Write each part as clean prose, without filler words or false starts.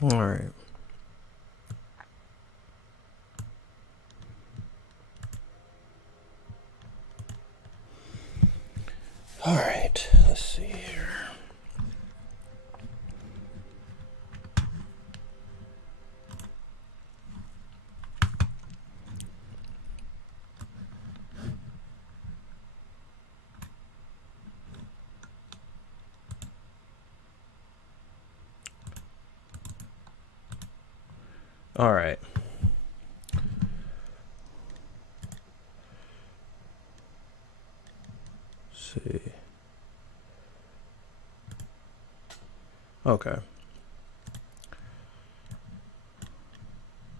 All right. All right. Let's see here. All right. Let's see. Okay.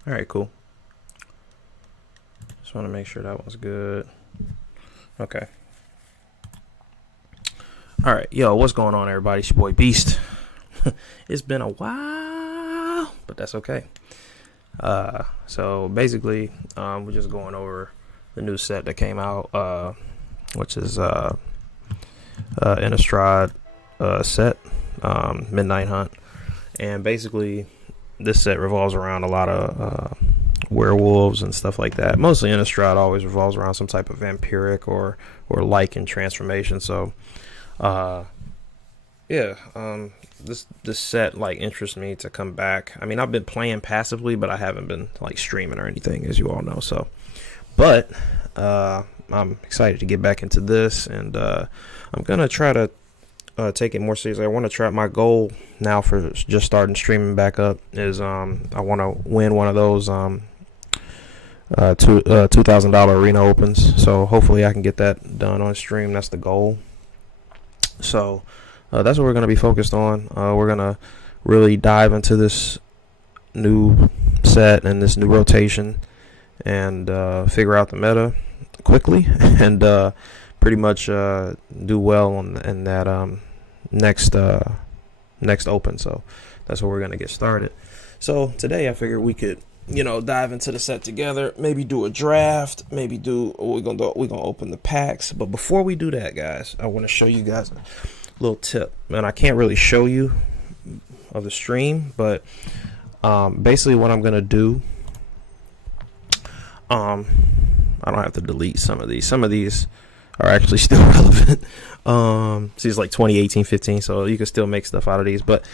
All right, cool. Just want to make sure that was good. Okay. All right. Yo, what's going on, everybody? It's your boy Beast. It's been a while, but that's okay. So basically, we're just going over the new set that came out, which is Innistrad set, Midnight Hunt. And basically, this set revolves around a lot of werewolves and stuff like that. Mostly Innistrad always revolves around some type of vampiric or lichen transformation. So, this set like interests me to come back. I mean, I've been playing passively, but I haven't been like streaming or anything, as you all know. So, but I'm excited to get back into this, and I'm gonna try to take it more seriously. I want to try. My goal now for just starting streaming back up is I want to win one of those $2,000 arena opens. So hopefully I can get that done on stream. That's the goal. So that's what we're going to be focused on. We're going to really dive into this new set and this new rotation and figure out the meta quickly and pretty much do well in that next open. So that's where we're going to get started. So today I figured we could, dive into the set together, maybe do a draft, maybe do what we're gonna open the packs. But before we do that, guys, I want to show you guys a little tip. And I can't really show you of the stream, but basically what I'm gonna do, I don't have to delete some of these. Some of these are actually still relevant. See, it's like 2018, 15, so you can still make stuff out of these. But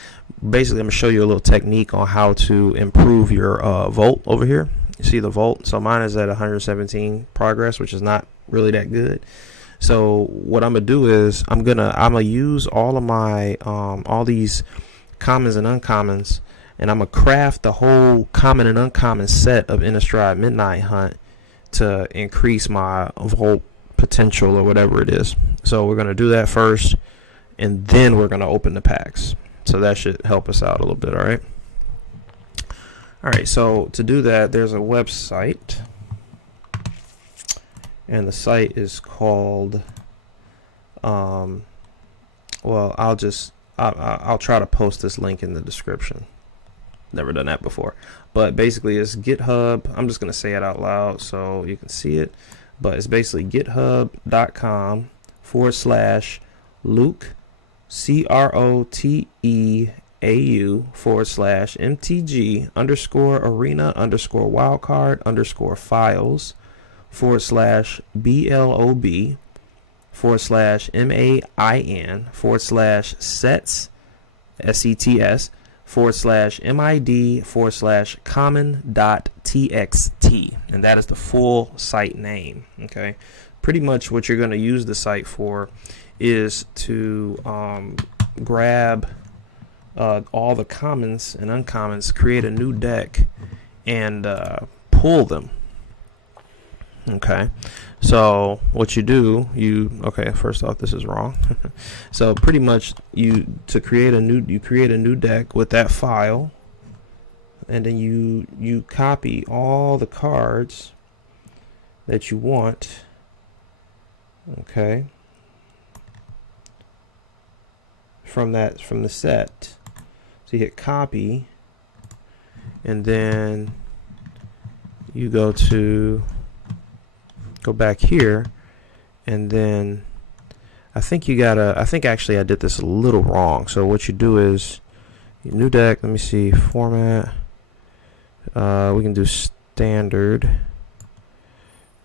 basically, I'm gonna show you a little technique on how to improve your volt over here. You see the volt? So mine is at 117 progress, which is not really that good. So what I'm gonna do is I'm gonna use all of my all these commons and uncommons, and I'm gonna craft the whole common and uncommon set of Innistrad Midnight Hunt to increase my volt potential or whatever it is. So we're going to do that first, and then we're going to open the packs. So that should help us out a little bit. All right, so to do that, there's a website, and the site is called I'll try to post this link in the description. Never done that before, but basically it's GitHub. I'm just going to say it out loud so you can see it. But it's basically github.com/Luke, CROTEAU/MTG_arena_files/mid/common.txt, and that is the full site name. Okay, pretty much what you're going to use the site for is to grab all the commons and uncommons, create a new deck, and pull them. Okay, so what you do, first off, this is wrong. So pretty much you create a new deck with that file, and then you copy all the cards that you want. Okay, from the set. So you hit copy, and then you go back here, and then I think actually I did this a little wrong. So what you do is New deck. Let me see. Format. We can do standard.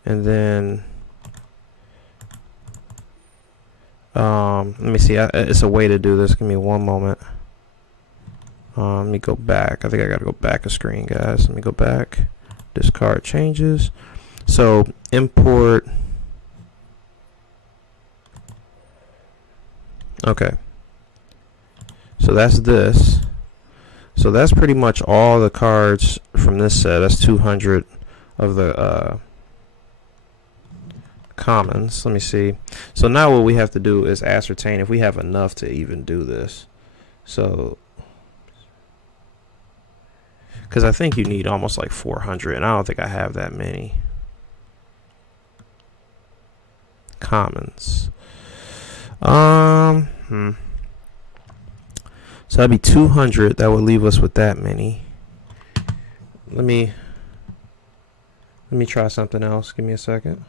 And then let me see. It's a way to do this. Give me one moment. Let me go back. I think I gotta go back a screen, guys. Let me go back. Discard changes. So import. Okay. So that's this. So that's pretty much all the cards from this set. That's 200 of the commons. Let me see. So now what we have to do is ascertain if we have enough to even do this. So, because I think you need almost like 400, and I don't think I have that many commons. So that'd be 200. That would leave us with that many. Let me try something else. Give me a second.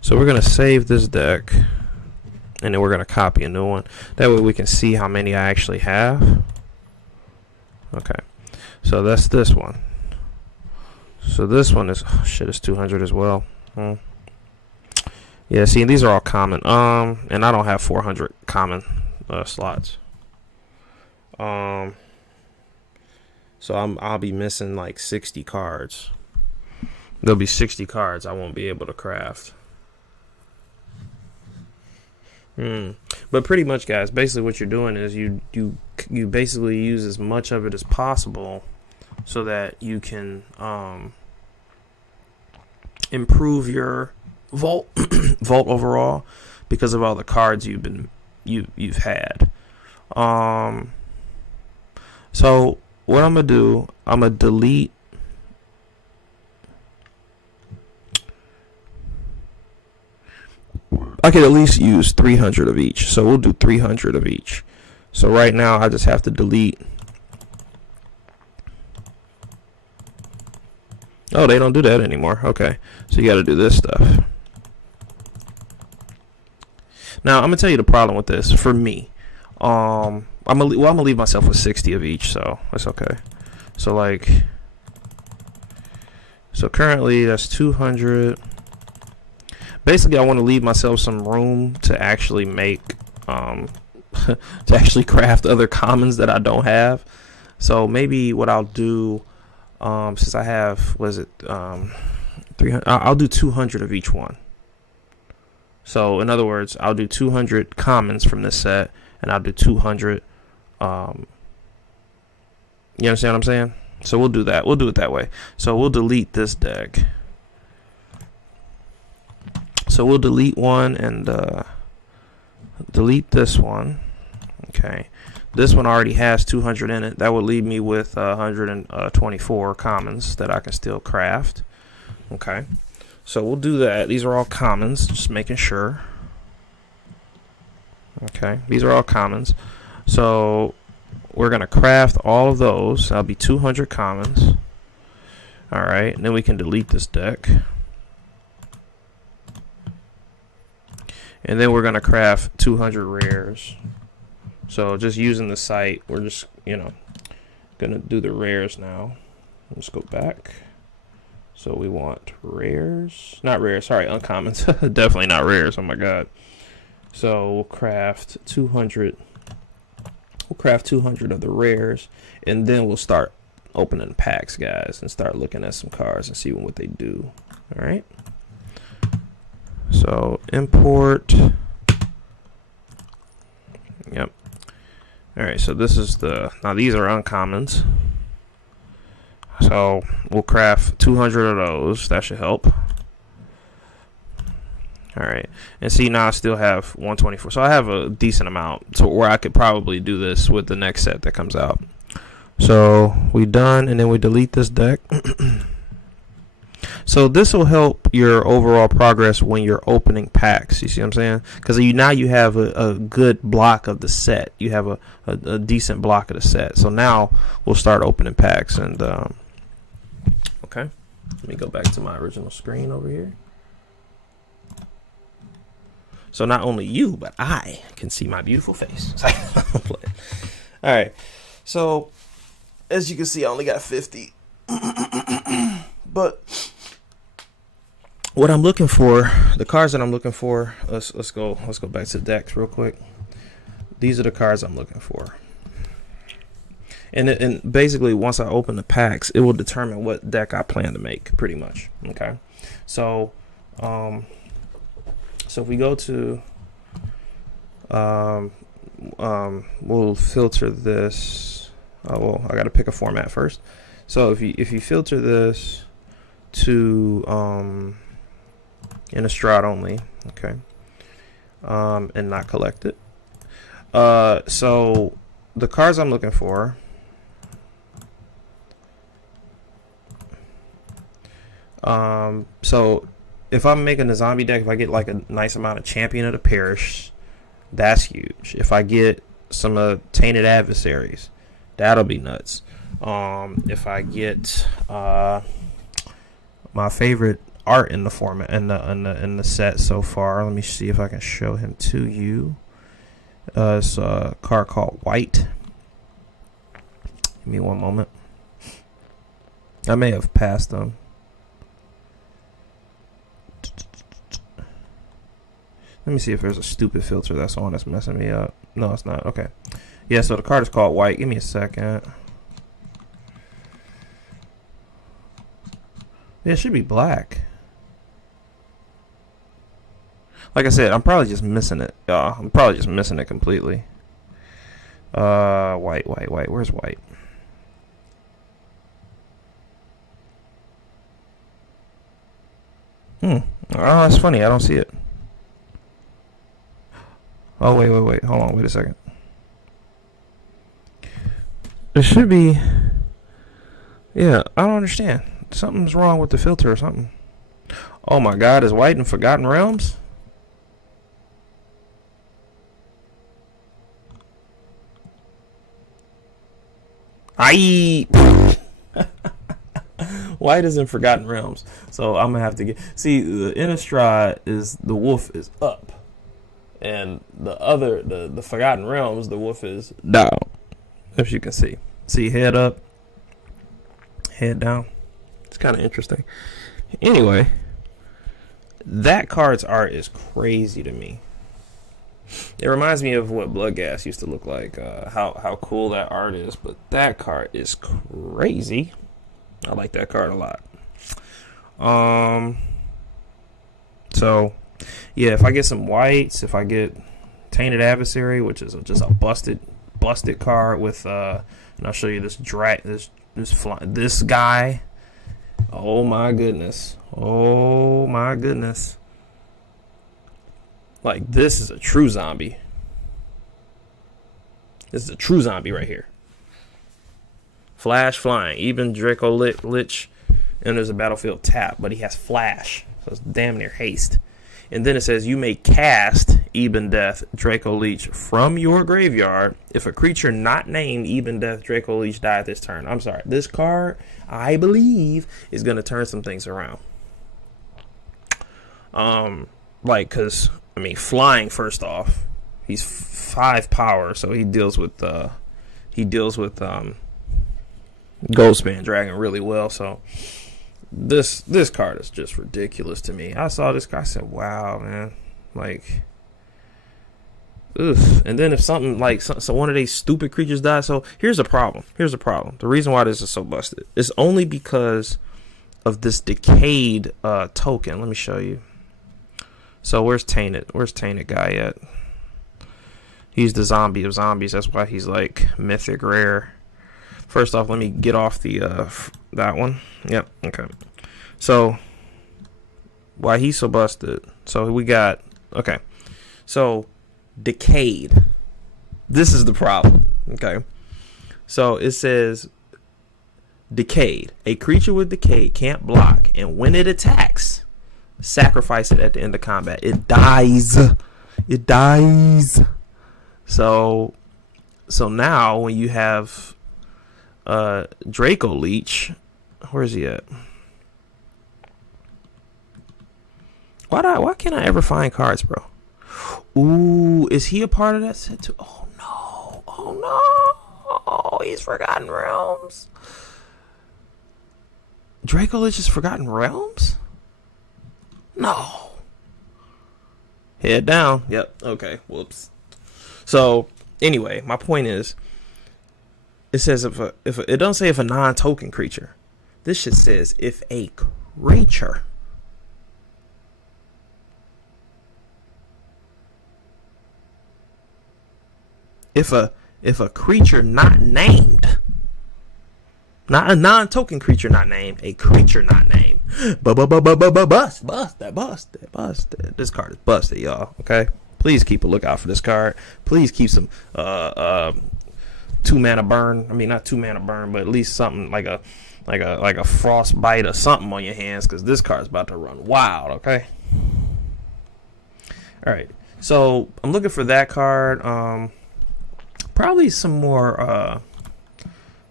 So we're gonna save this deck, and then we're gonna copy a new one. That way we can see how many I actually have. Okay, so that's this one. So this one is, oh shit, it's 200 as well. Yeah, see, these are all common. And I don't have 400 common slots. So I'll be missing like 60 cards. There'll be 60 cards I won't be able to craft. But pretty much, guys, basically what you're doing is you basically use as much of it as possible so that you can improve your vault overall because of all the cards you've had. So what I'm gonna do, I'm gonna delete I could at least use 300 of each, so we'll do 300 of each. So right now I just have to delete. Oh, they don't do that anymore. Okay, so you got to do this stuff. Now I'm gonna tell you the problem with this for me. I'm gonna leave myself with 60 of each, so that's okay. So currently that's 200. Basically, I want to leave myself some room to actually make, to actually craft other commons that I don't have. So maybe what I'll do, since I have, 300, I'll do 200 of each one. So in other words, I'll do 200 commons from this set, and I'll do 200. You understand what I'm saying? So we'll do that. We'll do it that way. So we'll delete this deck. So we'll delete one and delete this one. Okay, this one already has 200 in it. That would leave me with 124 commons that I can still craft. Okay, so we'll do that. These are all commons, just making sure. Okay, these are all commons. So we're gonna craft all of those. That'll be 200 commons. All right, and then we can delete this deck. And then we're going to craft 200 rares. So just using the site, we're just, going to do the rares now. Let's go back. So we want rares. Not rares, sorry, uncommons. Definitely not rares, oh my god. So we'll craft 200. We'll craft 200 of the rares. And then we'll start opening packs, guys. And start looking at some cards and see what they do. Alright. So import. Yep. All right. So this is now these are uncommons. So we'll craft 200 of those. That should help. All right. And see, now I still have 124. So I have a decent amount to where I could probably do this with the next set that comes out. So we done, and then we delete this deck. So this will help your overall progress when you're opening packs. You see what I'm saying? Because now you have a good block of the set. You have a decent block of the set. So now we'll start opening packs. And okay. Let me go back to my original screen over here. So not only you, but I can see my beautiful face. All right. So as you can see, I only got 50. But what I'm looking for, the cards that I'm looking for, let's go back to the decks real quick. These are the cards I'm looking for. And basically, once I open the packs, it will determine what deck I plan to make, pretty much. Okay, so if we go to, we'll filter this. Oh, well, I got to pick a format first. So if you filter this to Innistrad only, okay, and not collect it. So the cards I'm looking for. So if I'm making a zombie deck, if I get like a nice amount of Champion of the Parish, that's huge. If I get some Tainted Adversaries, that'll be nuts. If I get my favorite art in the format in the set so far, let me see if I can show him to you. It's a card called White. Give me one moment. I may have passed them. Let me see if there's a stupid filter that's on that's messing me up. No, it's not. Okay. Yeah, so the card is called White. Give me a second. Yeah, it should be black. Like I said, I'm probably just missing it. I'm probably just missing it completely. White. Where's White? Oh, that's funny. I don't see it. Oh, wait. Hold on. Wait a second. There should be... Yeah, I don't understand. Something's wrong with the filter or something. Oh my God, is White in Forgotten Realms? White is in Forgotten Realms. So I'm gonna have to get... See, the Innistrad is... The wolf is up. And the Forgotten Realms, the wolf is down. As you can see. See, head up, head down. It's kind of interesting. Anyway, that card's art is crazy to me. It reminds me of what Bloodghast used to look like. How cool that art is. But that card is crazy. I like that card a lot. So, yeah, if I get some whites, if I get Tainted Adversary, which is just a busted card with, and I'll show you this this guy. Oh my goodness. Like, this is a true zombie. This is a true zombie right here. Flash flying. Even Draco Lich enters the battlefield tap, but he has flash. So it's damn near haste. And then it says you may cast Eben Death Draco Leech from your graveyard if a creature not named Eben Death Draco Leech died this turn. I'm sorry. This card, I believe, is going to turn some things around. Because, I mean, flying, first off, he's 5 power, so he deals with Goldspan Dragon really well. So this card is just ridiculous to me. I saw this guy, I said, wow, man. Like, ugh. And then if something like so one of these stupid creatures dies. So here's the problem. The reason why this is so busted is only because of this decayed token. Let me show you. So where's Tainted guy at? He's the zombie of zombies. That's why he's like mythic rare. First off, let me get off the that one. Yep. Okay. So why he's so busted? So we got, okay. So decayed. This is the problem. Okay. So it says decayed. A creature with decayed can't block, and when it attacks, sacrifice it at the end of combat. It dies. So now when you have Draco Leech, where is he at? Why can't I ever find cards, bro? Ooh, is he a part of that set too? Oh no. Oh no. He's Forgotten Realms. Draco Lich is Forgotten Realms? No. Head down. Yep. Okay. Whoops. So anyway, my point is, it says if it doesn't say if a non-token creature. This shit says if a creature. If a creature not named, not a non-token creature not named, a creature not named, bust. This card is busted, y'all. Okay, please keep a lookout for this card. Please keep some 2 mana burn. I mean, not 2 mana burn, but at least something like a frostbite or something on your hands, because this card's about to run wild. Okay. All right. So I'm looking for that card. Probably some more.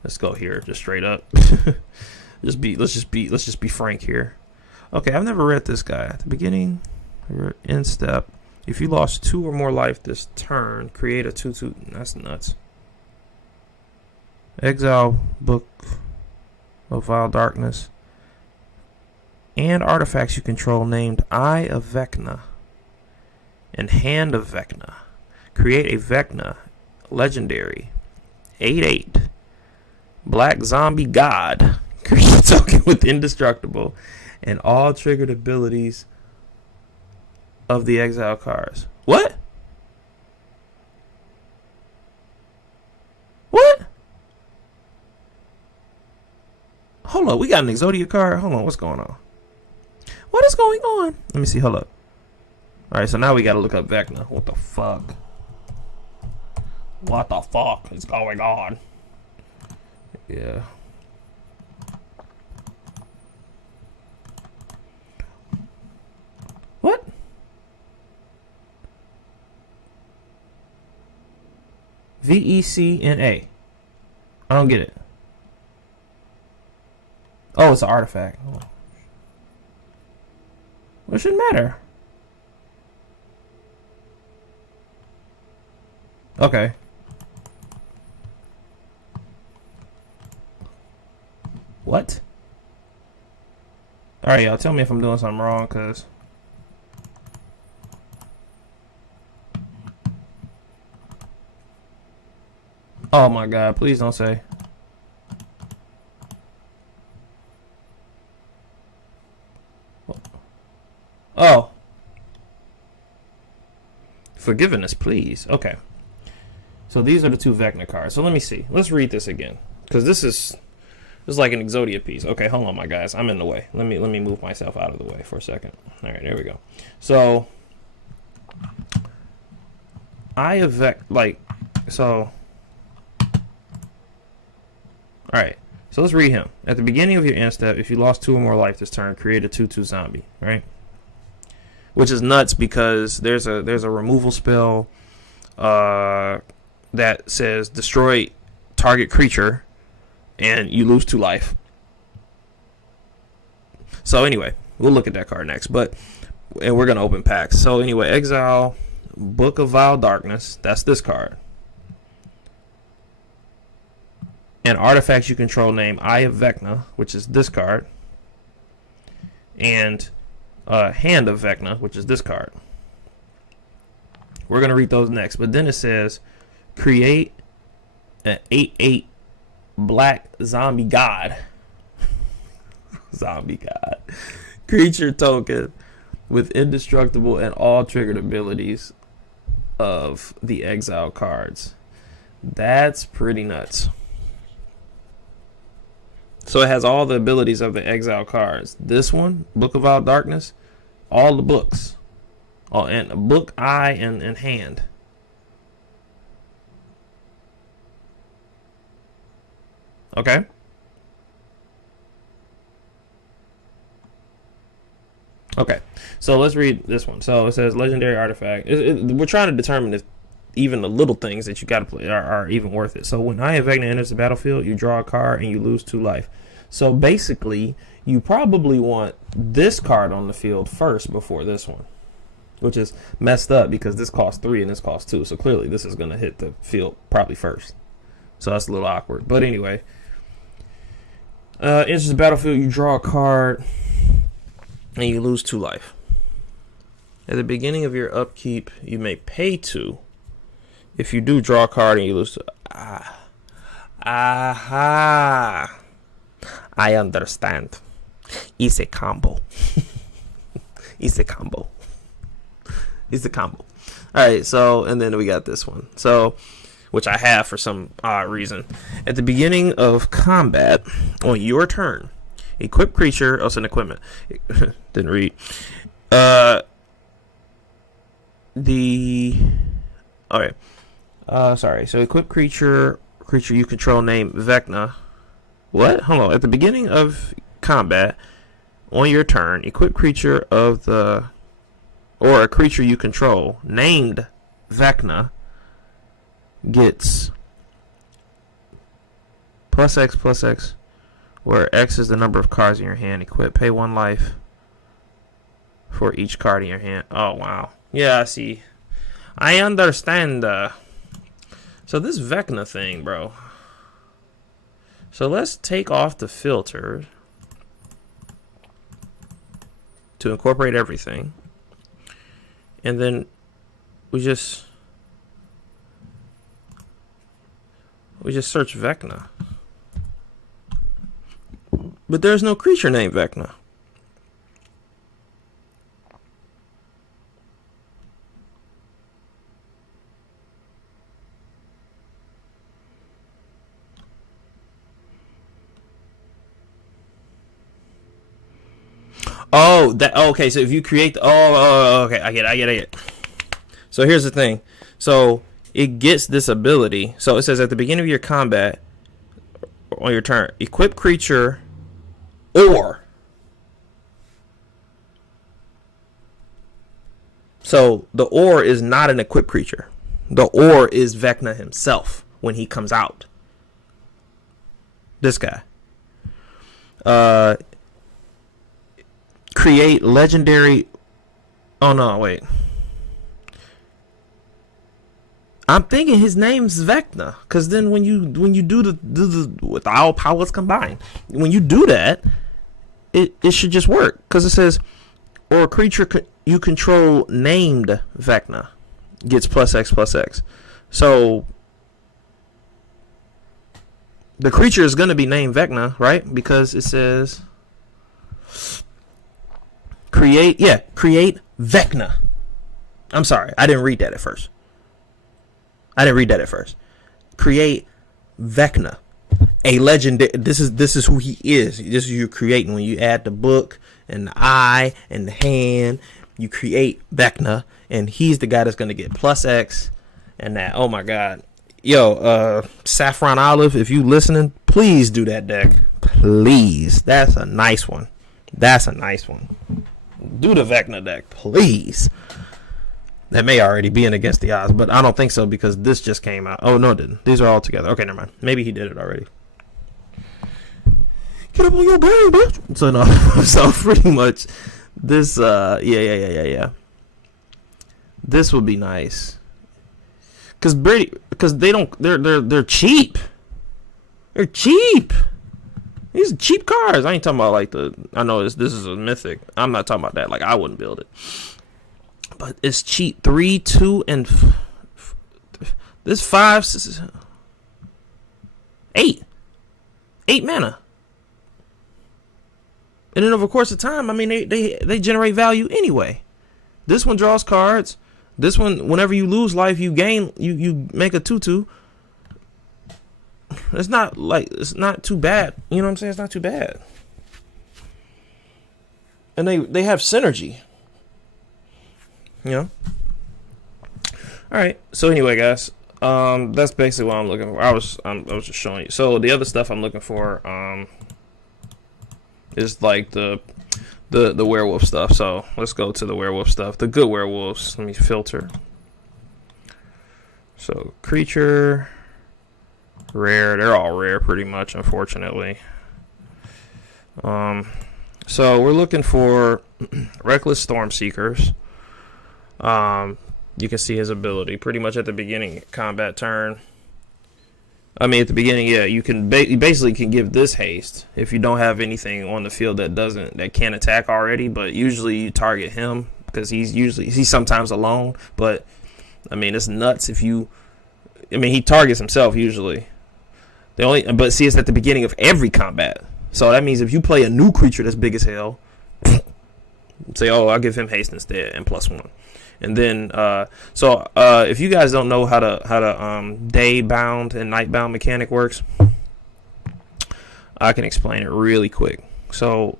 Let's go here, just straight up. Let's just be frank here. Okay, I've never read this guy. At the beginning, end step. If you lost 2 or more life this turn, create a 2/2. That's nuts. Exile Book of Vile Darkness and artifacts you control named Eye of Vecna and Hand of Vecna. Create a Vecna legendary 8/8 black zombie god creature token with indestructible and all triggered abilities of the exile cards. What? Hold up, we got an Exodia card. Hold on, what's going on? What is going on? Let me see, hold up. Alright, so now we gotta look up Vecna. What the fuck? What the fuck is going on? Yeah. What? VECNA. I don't get it. Oh, it's an artifact. Oh. Well, it shouldn't matter. Okay. What? Alright, y'all, tell me if I'm doing something wrong, cause oh my god, please don't say. Oh. Forgiveness, please. Okay. So these are the 2 Vecna cards. So let me see. Let's read this again, because this is like an Exodia piece. Okay, hold on, my guys. I'm in the way. Let me move myself out of the way for a second. All right, there we go. So Eye of so. All right. So let's read him. At the beginning of your end step, if you lost 2 or more life this turn, create a 2/2 zombie. Right. Which is nuts because there's a removal spell that says destroy target creature and you lose 2 life. So anyway, we'll look at that card next, and we're gonna open packs. So anyway, Exile Book of Vile Darkness, that's this card. And artifacts you control name Eye of Vecna, which is this card. And Hand of Vecna, which is this card. We're going to read those next. But then it says, create an 8/8 black zombie god. Zombie god. Creature token with indestructible and all triggered abilities of the exile cards. That's pretty nuts. So it has all the abilities of the exile cards. This one, Book of Vile Darkness, all the books. Oh, and book, eye, and hand. Okay. Okay. So let's read this one. So it says legendary artifact. We're trying to determine if even the little things that you got to play are even worth it. So when Eye of Vecna enters the battlefield, you draw a card and you lose 2 life. So basically, you probably want this card on the field first before this one, which is messed up because this costs 3 and this costs 2. So clearly this is going to hit the field probably first. So that's a little awkward. But anyway, enters the battlefield, you draw a card, and you lose 2 life. At the beginning of your upkeep, you may pay 2. If you do draw a card and you lose 2. Aha. I understand. It's a combo. It's a combo. It's a combo. Alright, so, and then we got this one. So, which I have for some odd reason. At the beginning of combat, on your turn, equip creature, oh, it's an equipment. Didn't read. Alright. Sorry. So equip creature you control named Vecna. What? Hold on. At the beginning of combat, on your turn, equip creature of the, or a creature you control named Vecna gets +X, where X is the number of cards in your hand. Equip, pay 1 life for each card in your hand. Oh, wow. Yeah, I see. I understand. So this Vecna thing, bro. So let's take off the filter to incorporate everything. And then we just search Vecna. But there's no creature named Vecna. Oh, that okay. So if you create okay, I get it. So here's the thing. So it gets this ability. So it says at the beginning of your combat, on your turn, equip creature, or. So the or is not an equipped creature. The or is Vecna himself when he comes out. This guy. Create legendary. Oh no, wait. I'm thinking his name's Vecna, because then when you do the with all powers combined, when you do that, it should just work, because it says, or a creature you control named Vecna gets +X. So the creature is going to be named Vecna, right? Because it says create Vecna. I'm sorry, I didn't read that at first. Create Vecna, a legend. This is who he is. This is you creating when you add the book and the eye and the hand. You create Vecna, and he's the guy that's gonna get +X and that. Oh my God, yo, Saffron Olive, if you listening, please do that deck, please. That's a nice one. Do the Vecna deck, please. That may already be in against the odds, but I don't think so, because this just came out. Oh, no, it didn't. These are all together. Okay, never mind. Maybe he did it already. Get up on your brain, bitch. So, no. So, pretty much, this, yeah. This would be nice. Because they don't, they're cheap. They're cheap. These are cheap cards. I ain't talking about, like, I know this is a mythic. I'm not talking about that. Like, I wouldn't build it. But it's cheap. 3, 2, and this 5, 6, 8 mana. And then over the course of time, I mean, they generate value anyway. This one draws cards. This one, whenever you lose life, you gain. You make a 2/2. It's not too bad. You know what I'm saying? It's not too bad. And they have synergy. You know. All right. So anyway, guys, that's basically what I'm looking for. I was just showing you. So the other stuff I'm looking for is like the werewolf stuff. So let's go to the werewolf stuff. The good werewolves. Let me filter. So creature, rare. They're all rare, pretty much. Unfortunately. So we're looking for Reckless Stormseekers. You can see his ability pretty much at the beginning combat turn. I mean, at the beginning, yeah, you can you basically can give this haste if you don't have anything on the field that can't attack already. But usually you target him because he's sometimes alone. But I mean, it's nuts if you. I mean, he targets himself usually. But see, it's at the beginning of every combat. So that means if you play a new creature that's big as hell, say, oh, I'll give him haste instead and +1. And then, if you guys don't know how to day bound and night bound mechanic works, I can explain it really quick. So,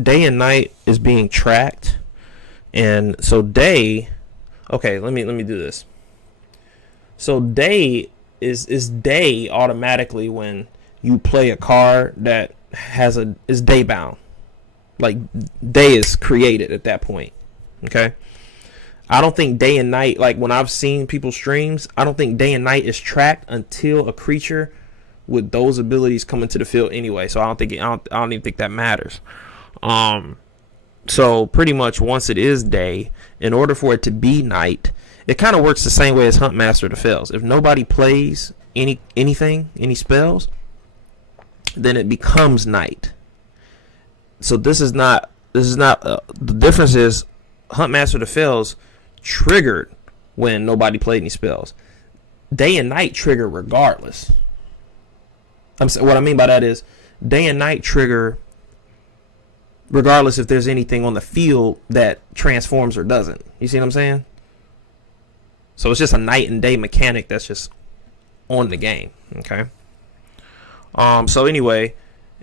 day and night is being tracked, and so day. Okay, let me do this. So day is day automatically when you play a card that is day bound, like day is created at that point. Okay. I don't think day and night, like when I've seen people's streams, I don't think day and night is tracked until a creature with those abilities come into the field anyway. So I don't even think that matters. So pretty much once it is day, in order for it to be night, it kind of works the same way as Huntmaster to Fells. If nobody plays any spells, then it becomes night. So this is not the difference is Huntmaster to Fells triggered when nobody played any spells. Day and night trigger regardless. What I mean by that is day and night trigger regardless if there's anything on the field that transforms or doesn't. You see what I'm saying? So it's just a night and day mechanic that's just on the game. Okay. So anyway,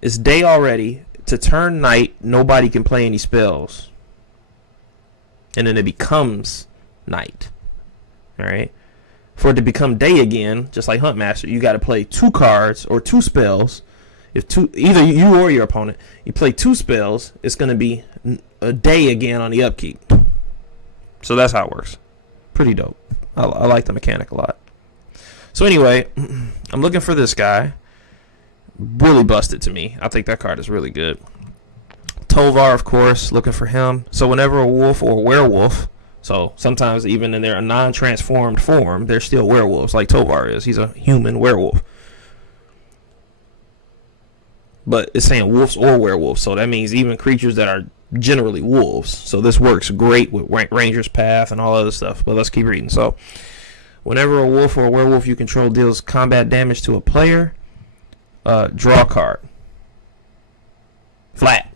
it's day already. To turn night, nobody can play any spells. And then it becomes night. Alright. For it to become day again, just like Huntmaster, you got to play 2 cards or 2 spells. Either you or your opponent, you play 2 spells, it's going to be a day again on the upkeep. So that's how it works. Pretty dope. I like the mechanic a lot. So anyway, I'm looking for this guy. Really busted to me. I think that card is really good. Tovar, of course, looking for him. So whenever a wolf or a werewolf, so sometimes even in their non-transformed form, they're still werewolves, like Tovar is. He's a human werewolf. But it's saying wolves or werewolves, so that means even creatures that are generally wolves. So this works great with Ranger's Path and all other stuff. But let's keep reading. So whenever a wolf or a werewolf you control deals combat damage to a player, draw a card. Flat.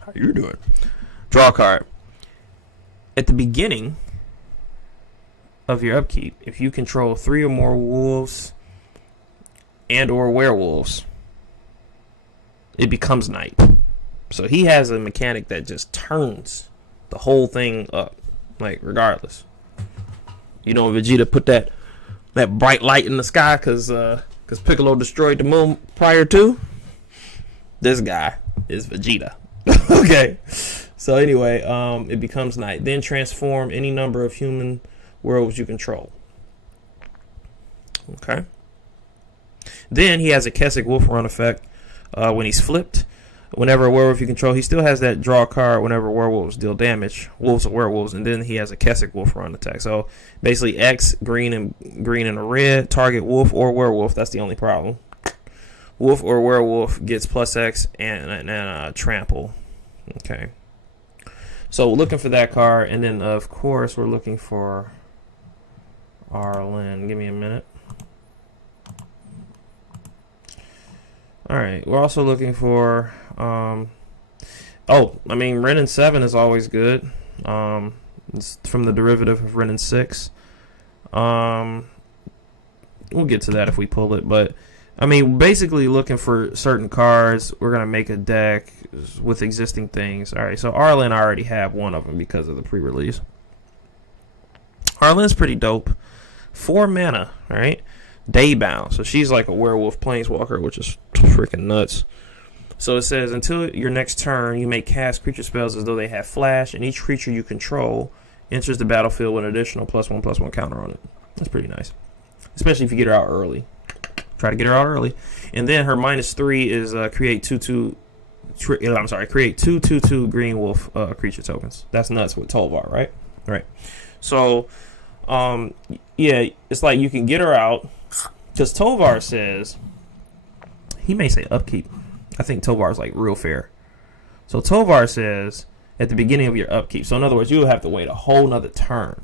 How you doing? Draw a card. At the beginning of your upkeep, if you control 3 or more wolves and or werewolves, it becomes night. So he has a mechanic that just turns the whole thing up, like regardless. You know, Vegeta put that bright light in the sky because Piccolo destroyed the moon prior to. This guy is Vegeta. Okay. So anyway, it becomes night. Then transform any number of human werewolves you control. Okay. Then he has a Keswick Wolf Run effect when he's flipped. Whenever a werewolf you control, he still has that draw card whenever werewolves deal damage, wolves or werewolves, and then he has a Keswick Wolf Run attack. So basically X, green and a red, target wolf or werewolf. That's the only problem. Wolf or werewolf gets +X and trample. Okay. So we're looking for that card, and then of course we're looking for Arlen. Give me a minute. Alright, we're also looking for Renin 7 is always good. It's from the derivative of Renin 6. We'll get to that if we pull it, but I mean, basically looking for certain cards. We're going to make a deck with existing things. Alright, so Arlen, I already have one of them because of the pre-release. Arlen's pretty dope. 4 mana, alright? Daybound. So she's like a werewolf planeswalker, which is freaking nuts. So it says, until your next turn, you may cast creature spells as though they have flash, and each creature you control enters the battlefield with an additional +1/+1 counter on it. That's pretty nice. Especially if you get her out early. Try to get her out early. And then her -3 is create 2/2. Create 2/2/2 green wolf creature tokens. That's nuts with Tolvar, right? Right. So, yeah, it's like you can get her out because Tolvar says he may say upkeep. I think Tovar is like real fair. So Tovar says at the beginning of your upkeep. So in other words, you'll have to wait a whole nother turn,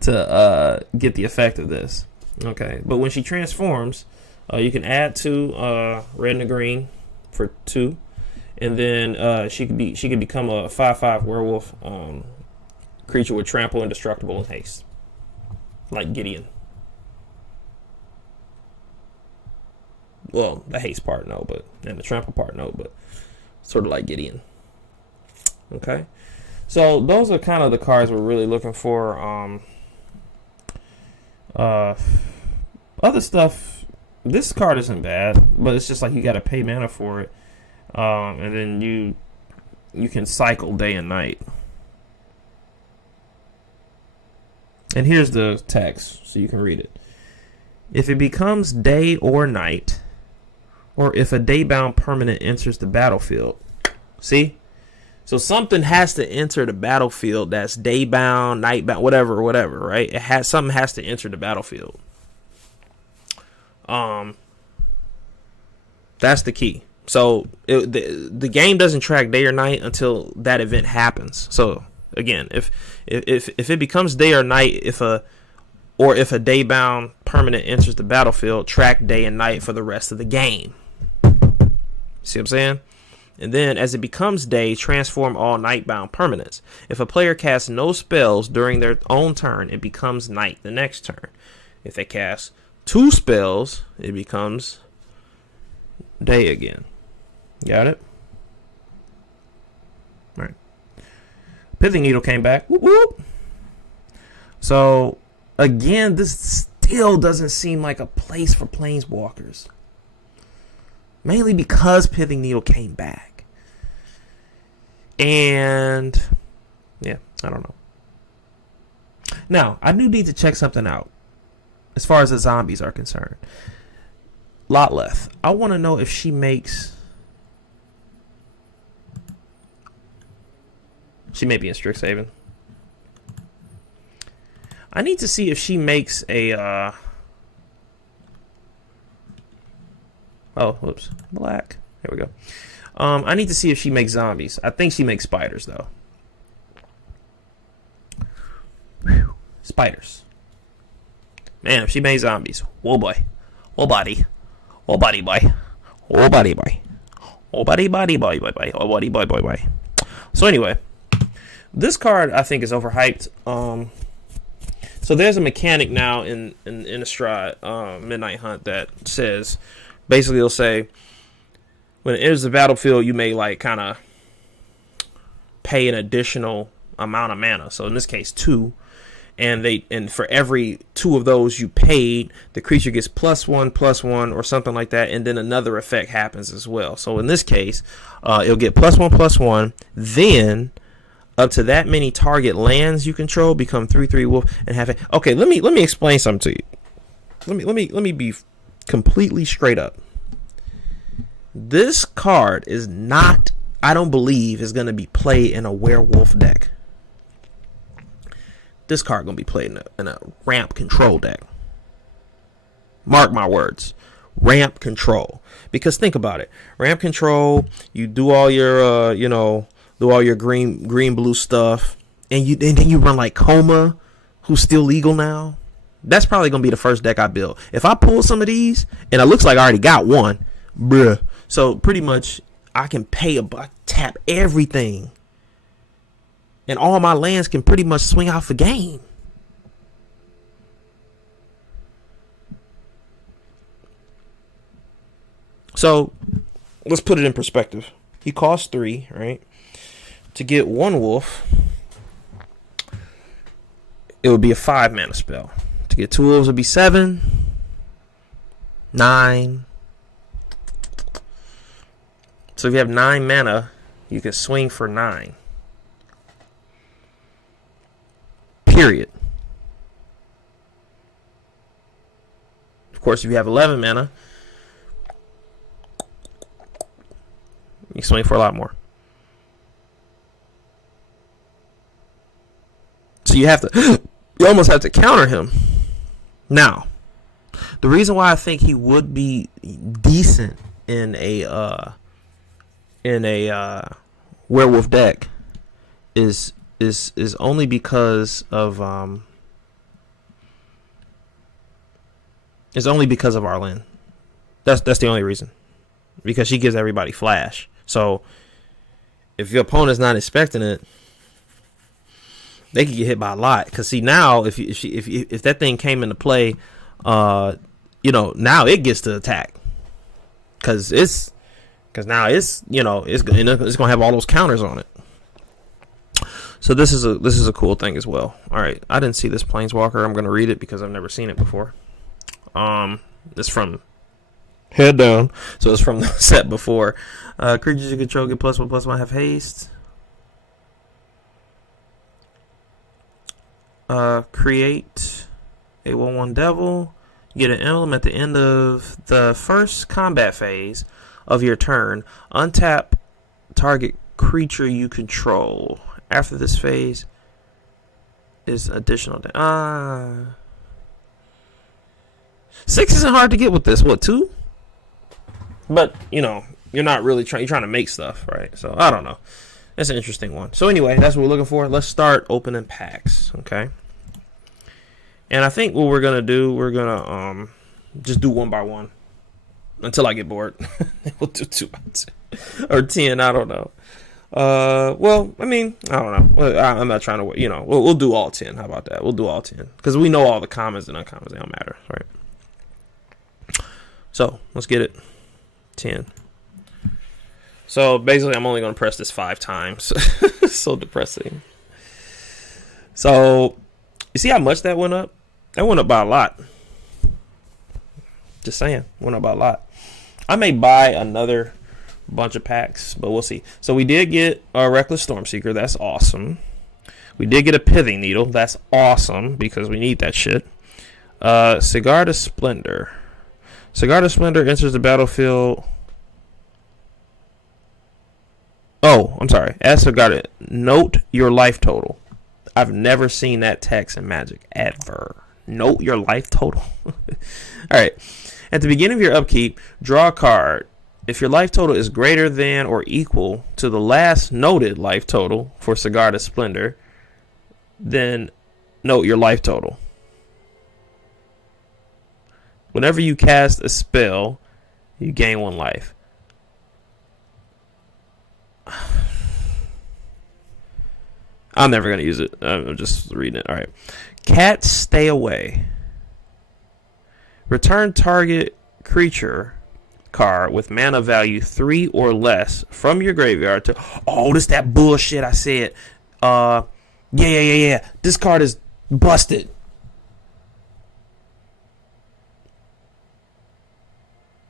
to get the effect of this. Okay, but when she transforms, you can add 2 red and a green for 2, and then she could become a 5/5 werewolf creature with trample, indestructible, and haste, like Gideon. Well, the haste part no, and the trample part no, but sort of like Gideon. Okay, so those are kind of the cards we're really looking for. Other stuff. This card isn't bad, but it's just like you got to pay mana for it, and then you can cycle day and night. And here's the text, so you can read it. If it becomes day or night, or if a day-bound permanent enters the battlefield, see? So something has to enter the battlefield that's day-bound, night-bound, whatever, right? Something has to enter the battlefield. That's the key. So the game doesn't track day or night until that event happens. So again, if it becomes day or night, if a day-bound permanent enters the battlefield, track day and night for the rest of the game. See what I'm saying? And then as it becomes day, transform all night-bound permanents. If a player casts no spells during their own turn, it becomes night the next turn. If they cast 2 spells, it becomes day again. Got it? All right. Pithing Needle came back. Whoop, whoop. So, again, this still doesn't seem like a place for Planeswalkers. Mainly because Pithing Needle came back. And, yeah, I don't know. Now, I do need to check something out as far as the zombies are concerned. Lotleth, I want to know if she makes... She may be in Strixhaven. I need to see if she makes a... Oh, whoops. Black. Here we go. I need to see if she makes zombies. I think she makes spiders, though. Whew. Spiders. Man, if she made zombies. Whoa, boy. Whoa, body. Whoa, body, boy. Whoa, body, boy. Whoa, body, boy, boy. Whoa, body, boy. So, anyway. This card, I think, is overhyped. So, there's a mechanic now in Innistrad, Midnight Hunt, that says... Basically, it'll say, when it enters the battlefield, you may, like, kind of pay an additional amount of mana. So, in this case, 2. And for every 2 of those you paid, the creature gets +1/+1 or something like that, and then another effect happens as well. So, in this case, it'll get +1/+1, then up to that many target lands you control become 3/3 wolf and have it. Okay, let me explain something to you. Let me be completely straight up. This card is not, I don't believe, is going to be played in a werewolf deck. This card going to be played in a ramp control deck. Mark my words. Ramp control. Because think about it. Ramp control, you do all your do all your green blue stuff, and then you run like Coma, who's still legal now. That's probably going to be the first deck I build. If I pull some of these, and it looks like I already got one, bruh. So pretty much I can pay tap everything. And all my lands can pretty much swing out for game. So let's put it in perspective. He costs 3, right? To get 1 wolf, it would be a 5 mana spell. To get 2 wolves would be 7, 9. So if you have 9 mana, you can swing for 9. Period. course, if you have 11 mana, you swing for a lot more. So you have to, you almost have to counter him. Now, the reason why I think he would be decent in a werewolf deck is only because of Outland. That's the only reason. Because she gives everybody flash. So if your opponent's not expecting it, they could get hit by a lot. Because see, now if that thing came into play, now it gets to attack. Because now it's gonna have all those counters on it. So this is a cool thing as well. All right, I didn't see this Planeswalker. I'm gonna read it because I've never seen it before. It's from Head Down, so it's from the set before. Creatures you control get +1/+1, have haste. Create a 1/1 devil. Get an emblem at the end of the first combat phase of your turn. Untap target creature you control. After this phase is additional. 6 isn't hard to get with this. What, 2? But you're not really trying. You're trying to make stuff, right? So I don't know. That's an interesting one. So anyway, that's what we're looking for. Let's start opening packs, okay? And I think what we're gonna do, we're gonna just do one by one until I get bored. We'll do 2 by 2 or 10. I don't know. Well, I mean, I don't know. I'm not trying to. We'll do all 10. How about that? We'll do all 10 because we know all the commons and uncommons. They don't matter, right? So let's get it. 10. So basically, I'm only gonna press this 5 times. So depressing. So you see how much that went up? That went up by a lot. Just saying, went up by a lot. I may buy another bunch of packs, but we'll see. So we did get a Reckless Stormseeker. That's awesome. We did get a Pithing Needle. That's awesome because we need that shit. Cigar to Splendor. Cigar to Splendor enters the battlefield. Oh, I'm sorry. As Cigar to note your life total. I've never seen that text in Magic ever. Note your life total. All right. At the beginning of your upkeep, draw a card. If your life total is greater than or equal to the last noted life total for Cigar to Splendor, then note your life total. Whenever you cast a spell, you gain 1 life. I'm never going to use it. I'm just reading it. All right. Cats Stay Away. Return target creature card with mana value 3 or less from your graveyard to... Oh, this that bullshit I said. Yeah. This card is busted.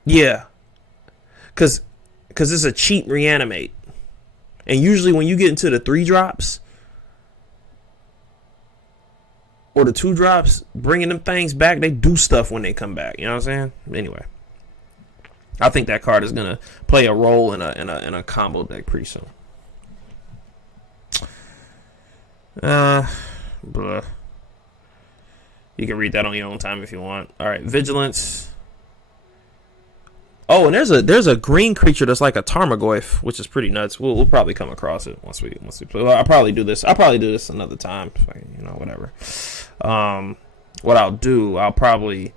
Yeah. Because it's a cheap reanimate. And usually when you get into the 3 drops... or the 2 drops, bringing them things back, they do stuff when they come back. You know what I'm saying? Anyway, I think that card is gonna play a role in a combo deck pretty soon. Blah. You can read that on your own time if you want. All right, Vigilance. Oh, and there's a green creature that's like a Tarmogoyf, which is pretty nuts. We'll probably come across it once we play. Well, I'll probably do this another time. Whatever. What I'll do, I'll probably,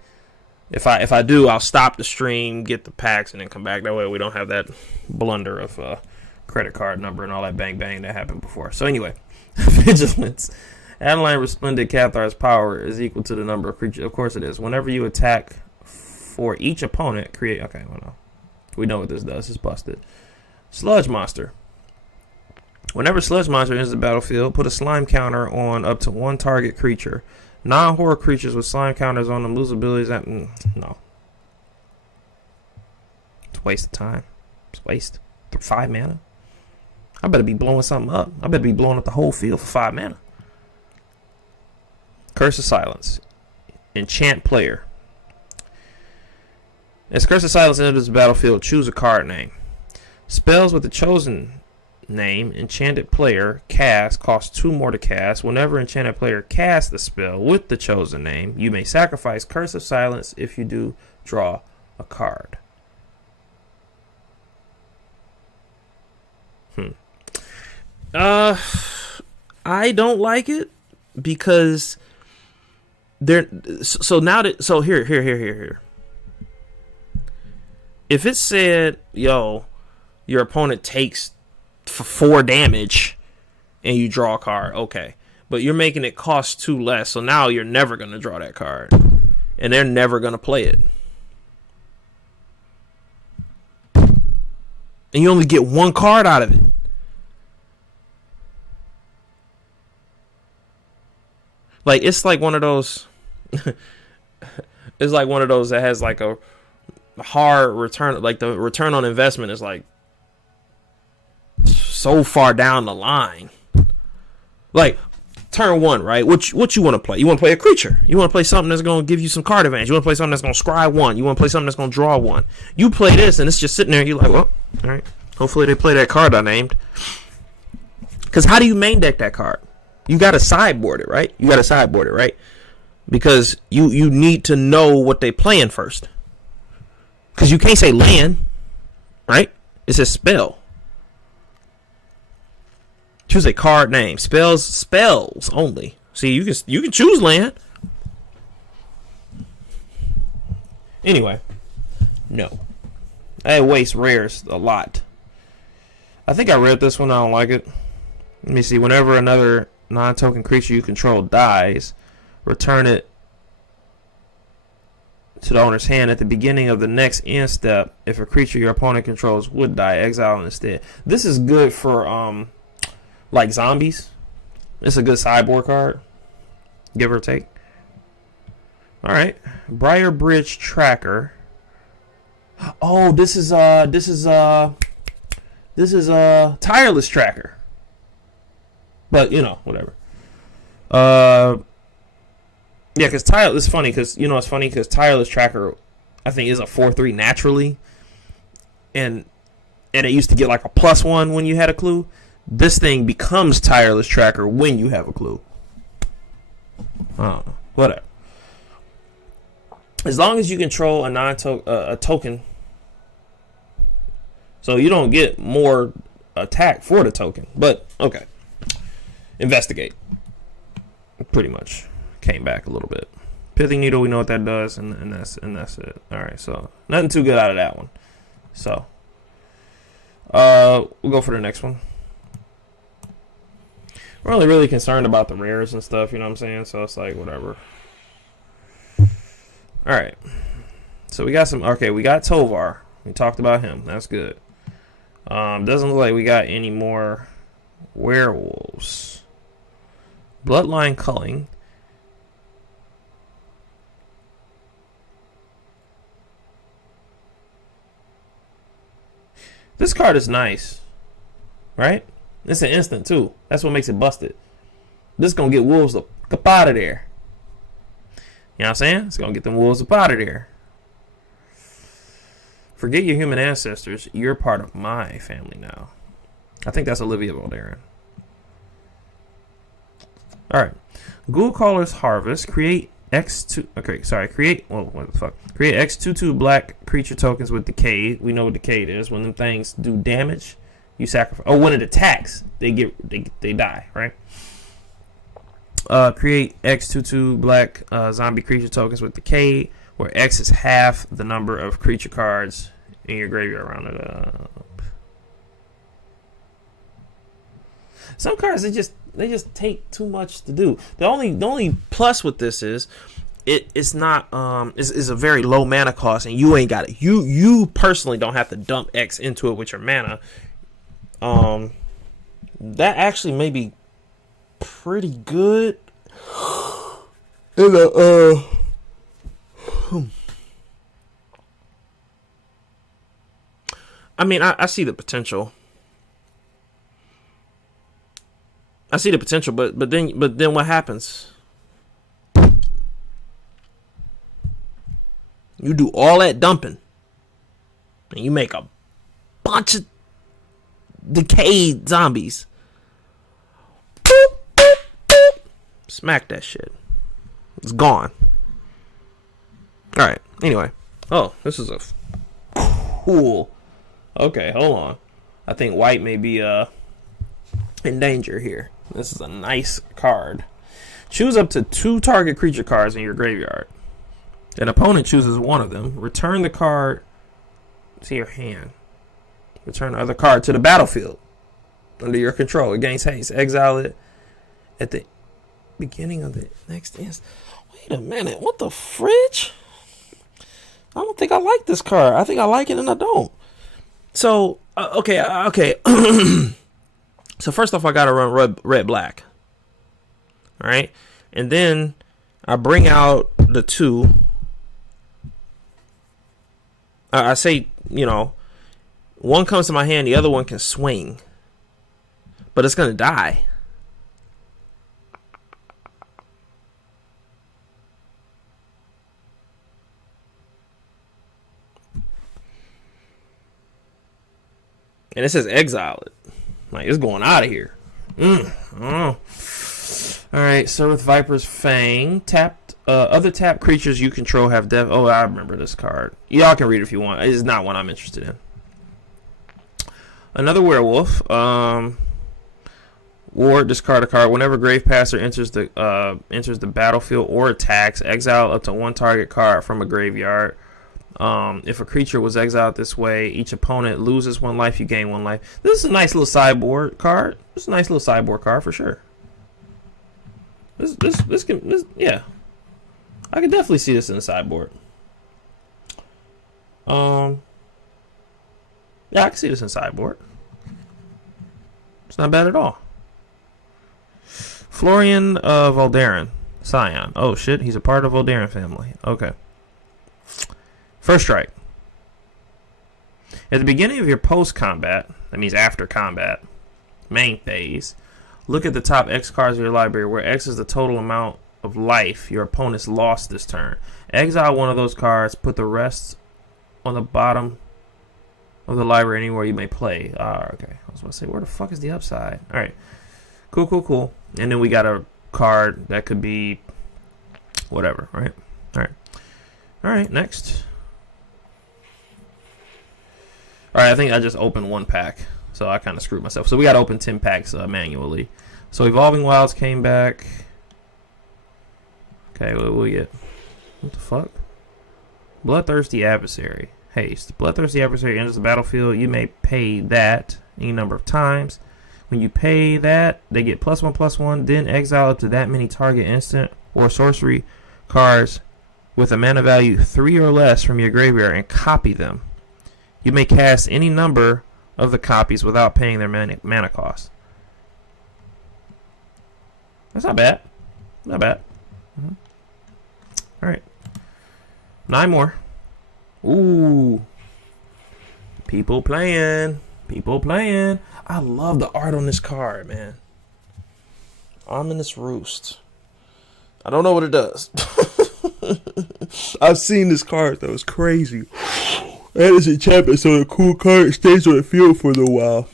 if I do, I'll stop the stream, get the packs, and then come back. That way we don't have that blunder of credit card number and all that bang bang that happened before. So anyway, Vigilance. Adeline Resplendent Cathar's power is equal to the number of creatures. Of course it is. Whenever you attack for each opponent, create... Okay, well, no. We know what this does. It's busted. Sludge Monster. Whenever Sludge Monster enters the battlefield, put a slime counter on up to 1 target creature. Non-horror creatures with slime counters on them lose abilities that... no. It's a waste of time. It's a waste. 5 mana? I better be blowing something up. I better be blowing up the whole field for 5 mana. Curse of Silence. Enchant player. As Curse of Silence enters the battlefield, choose a card name. Spells with the chosen name enchanted player cast cost 2 more to cast. Whenever enchanted player casts the spell with the chosen name, you may sacrifice Curse of Silence. If you do, draw a card. I don't like it because here. If it said, yo, your opponent takes for 4 damage and you draw a card, okay. But you're making it cost 2 less, so now you're never going to draw that card. And they're never going to play it. And you only get 1 card out of it. Like, it's like one of those... it's like one of those that has like a hard return, like the return on investment is like so far down the line. Like turn 1, right? What you want to play? You want to play a creature. You want to play something that's going to give you some card advantage. You want to play something that's going to scry 1. You want to play something that's going to draw 1. You play this and it's just sitting there and you're like, well, all right. Hopefully they play that card I named. Because how do you main deck that card? You got to sideboard it, right? Because you need to know what they playing first. Because you can't say land, right? It's a spell. Choose a card name. Spells only. See, you can choose land. Anyway, no. I waste rares a lot. I think I read this one. I don't like it. Let me see. Whenever another non-token creature you control dies, return it to the owner's hand at the beginning of the next end step. If a creature your opponent controls would die, exile instead. This is good for like zombies. It's a good sideboard card, give or take. All right, Briar Bridge Tracker. Oh, this is Tireless Tracker. But whatever. Yeah, because it's funny because it's Tireless Tracker, I think, is a 4/3 naturally, and it used to get like a +1 when you had a clue. This thing becomes Tireless Tracker when you have a clue. Whatever. As long as you control a token, so you don't get more attack for the token. But okay, investigate. Pretty much. Came back a little bit. Pithing Needle, we know what that does, and that's it. All right, so nothing too good out of that one. So we'll go for the next one. We're only really concerned about the rares and stuff, you know what I'm saying? So it's like whatever. All right, so we got we got Tovar. We talked about him. That's good. Doesn't look like we got any more werewolves. Bloodline Culling. This card is nice, right? It's an instant too. That's what makes it busted. This is gonna get wolves up out of there. You know what I'm saying? It's gonna get them wolves up out of there. Forget your human ancestors. You're part of my family now. I think that's Olivia Voldaren. All right. Ghoul Caller's Harvest. Create X2. Okay, sorry. Create. Well, what the fuck? Create X2/2 black creature tokens with Decayed. We know what Decayed is. When them things do damage, you sacrifice. Oh, when it attacks, they die. Right. Create X2/2 black zombie creature tokens with Decayed, where X is half the number of creature cards in your graveyard. Round it up. Some cards they just take too much to do. The only plus with this is it's not is a very low mana cost, and you ain't got it. You personally don't have to dump X into it with your mana. That actually may be pretty good. I mean, I see the potential. I see the potential, but then what happens? You do all that dumping, and you make a bunch of decayed zombies. Boop, boop, boop. Smack that shit. It's gone. Alright, anyway. Oh, this is a cool. Okay, hold on. I think white may be in danger here. This is a nice card. Choose up to 2 target creature cards in your graveyard. An opponent chooses one of them. Return the card to your hand. Return the other card to the battlefield under your control. It gains haste. Exile it at the beginning of the next instance. Wait a minute. What the fridge? I don't think I like this card. I think I like it and I don't. So, okay. So first off, I got to run red, black. All right. And then I bring out the 2. I say, one comes to my hand, the other one can swing. But it's going to die. And it says exile it. Like, it's going out of here. I don't know. Alright, so with Viper's Fang, tapped other tapped creatures you control have death. Oh, I remember this card. Y'all can read it if you want. It's not one I'm interested in. Another werewolf. Ward, discard a card. Whenever Gravepasser enters the battlefield or attacks, exile up to 1 target card from a graveyard. If a creature was exiled this way, each opponent loses 1 life, you gain 1 life. This is a nice little sideboard card. This is a nice little sideboard card for sure. Yeah. I can definitely see this in the sideboard. Yeah, I can see this in sideboard. It's not bad at all. Florian Voldaren, Scion. Oh shit, he's a part of Voldaren family. Okay. First strike. At the beginning of your post-combat, that means after combat, main phase, look at the top X cards of your library, where X is the total amount of life your opponent's lost this turn. Exile one of those cards, put the rest on the bottom of the library anywhere you may play. Okay. I was about to say, where the fuck is the upside? Alright. Cool. And then we got a card that could be whatever, right? Alright, next. Alright, I think I just opened 1 pack, so I kind of screwed myself. So we got to open 10 packs manually. So Evolving Wilds came back. Okay, what do we get? What the fuck? Bloodthirsty Adversary. Haste. Bloodthirsty Adversary enters the battlefield. You may pay that any number of times. When you pay that, they get +1/+1. Then exile up to that many target instant or sorcery cards with a mana value 3 or less from your graveyard and copy them. You may cast any number of the copies without paying their mana cost. That's not bad. Not bad. Alright. 9 more. Ooh. People playing. I love the art on this card, man. Ominous Roost. I don't know what it does. I've seen this card, though. It's crazy. That is a champion, so the cool card stays on the field for a little while.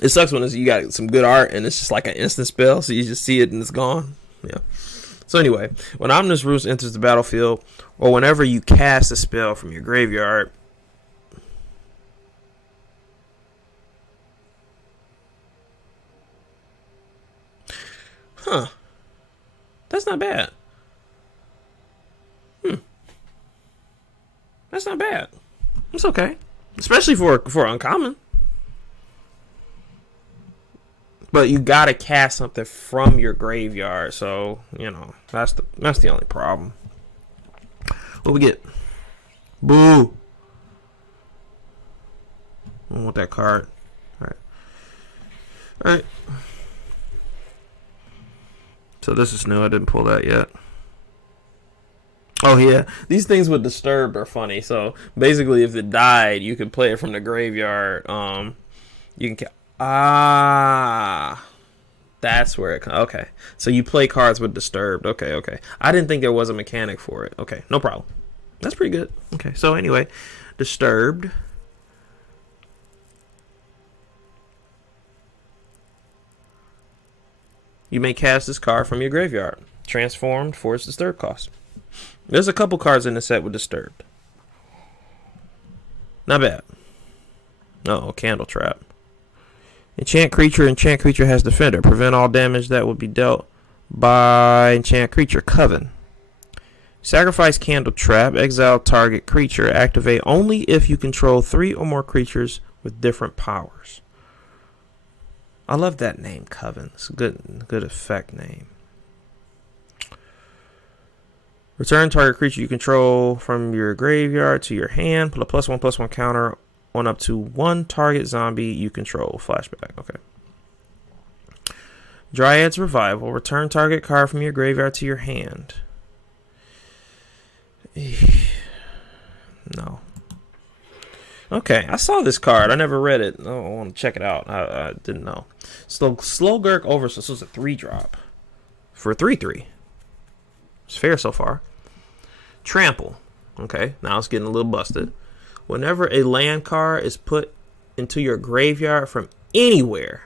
It sucks when you got some good art and it's just like an instant spell, so you just see it and it's gone. Yeah. So anyway, when Ominous Roost enters the battlefield, or whenever you cast a spell from your graveyard, that's not bad. That's not bad. It's okay, especially for uncommon. But you gotta cast something from your graveyard, so that's the only problem. What we get? Boo! I don't want that card. All right. So this is new. I didn't pull that yet. Oh yeah, these things with Disturbed are funny. So basically, if it died, you could play it from the graveyard. You can. That's where it comes. Okay, so you play cards with Disturbed. Okay. I didn't think there was a mechanic for it. Okay, no problem. That's pretty good. Okay, so anyway, Disturbed. You may cast this card from your graveyard. Transformed for its Disturbed cost. There's a couple cards in the set with Disturbed. Not bad. Oh, Candle Trap. Enchant creature has Defender. Prevent all damage that would be dealt by enchant creature. Coven. Sacrifice Candle Trap. Exile target creature. Activate only if you control 3 or more creatures with different powers. I love that name, Coven. It's a good effect name. Return target creature you control from your graveyard to your hand. Put a +1/+1 counter on up to 1 target zombie you control. Flashback. Okay. Dryad's Revival. Return target card from your graveyard to your hand. No. Okay, I saw this card. I never read it. I want to check it out. I didn't know. Slow Gurk over. So this was a 3-drop for a 3/3. It's fair so far. Trample. Okay, now it's getting a little busted. Whenever a land card is put into your graveyard from anywhere,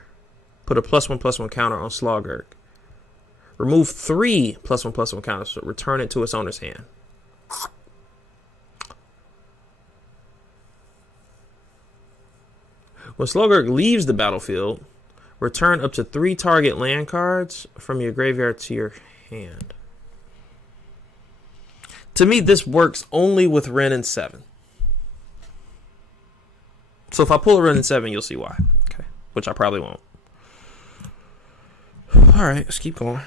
put a +1/+1 counter on Slogurk. Remove 3 +1/+1 counters. So return it to its owner's hand. When Slogurk leaves the battlefield, return up to 3 target land cards from your graveyard to your hand. To me, this works only with Wrenn and 7. So if I pull a Wrenn and 7, you'll see why. Okay, which I probably won't. All right, let's keep going.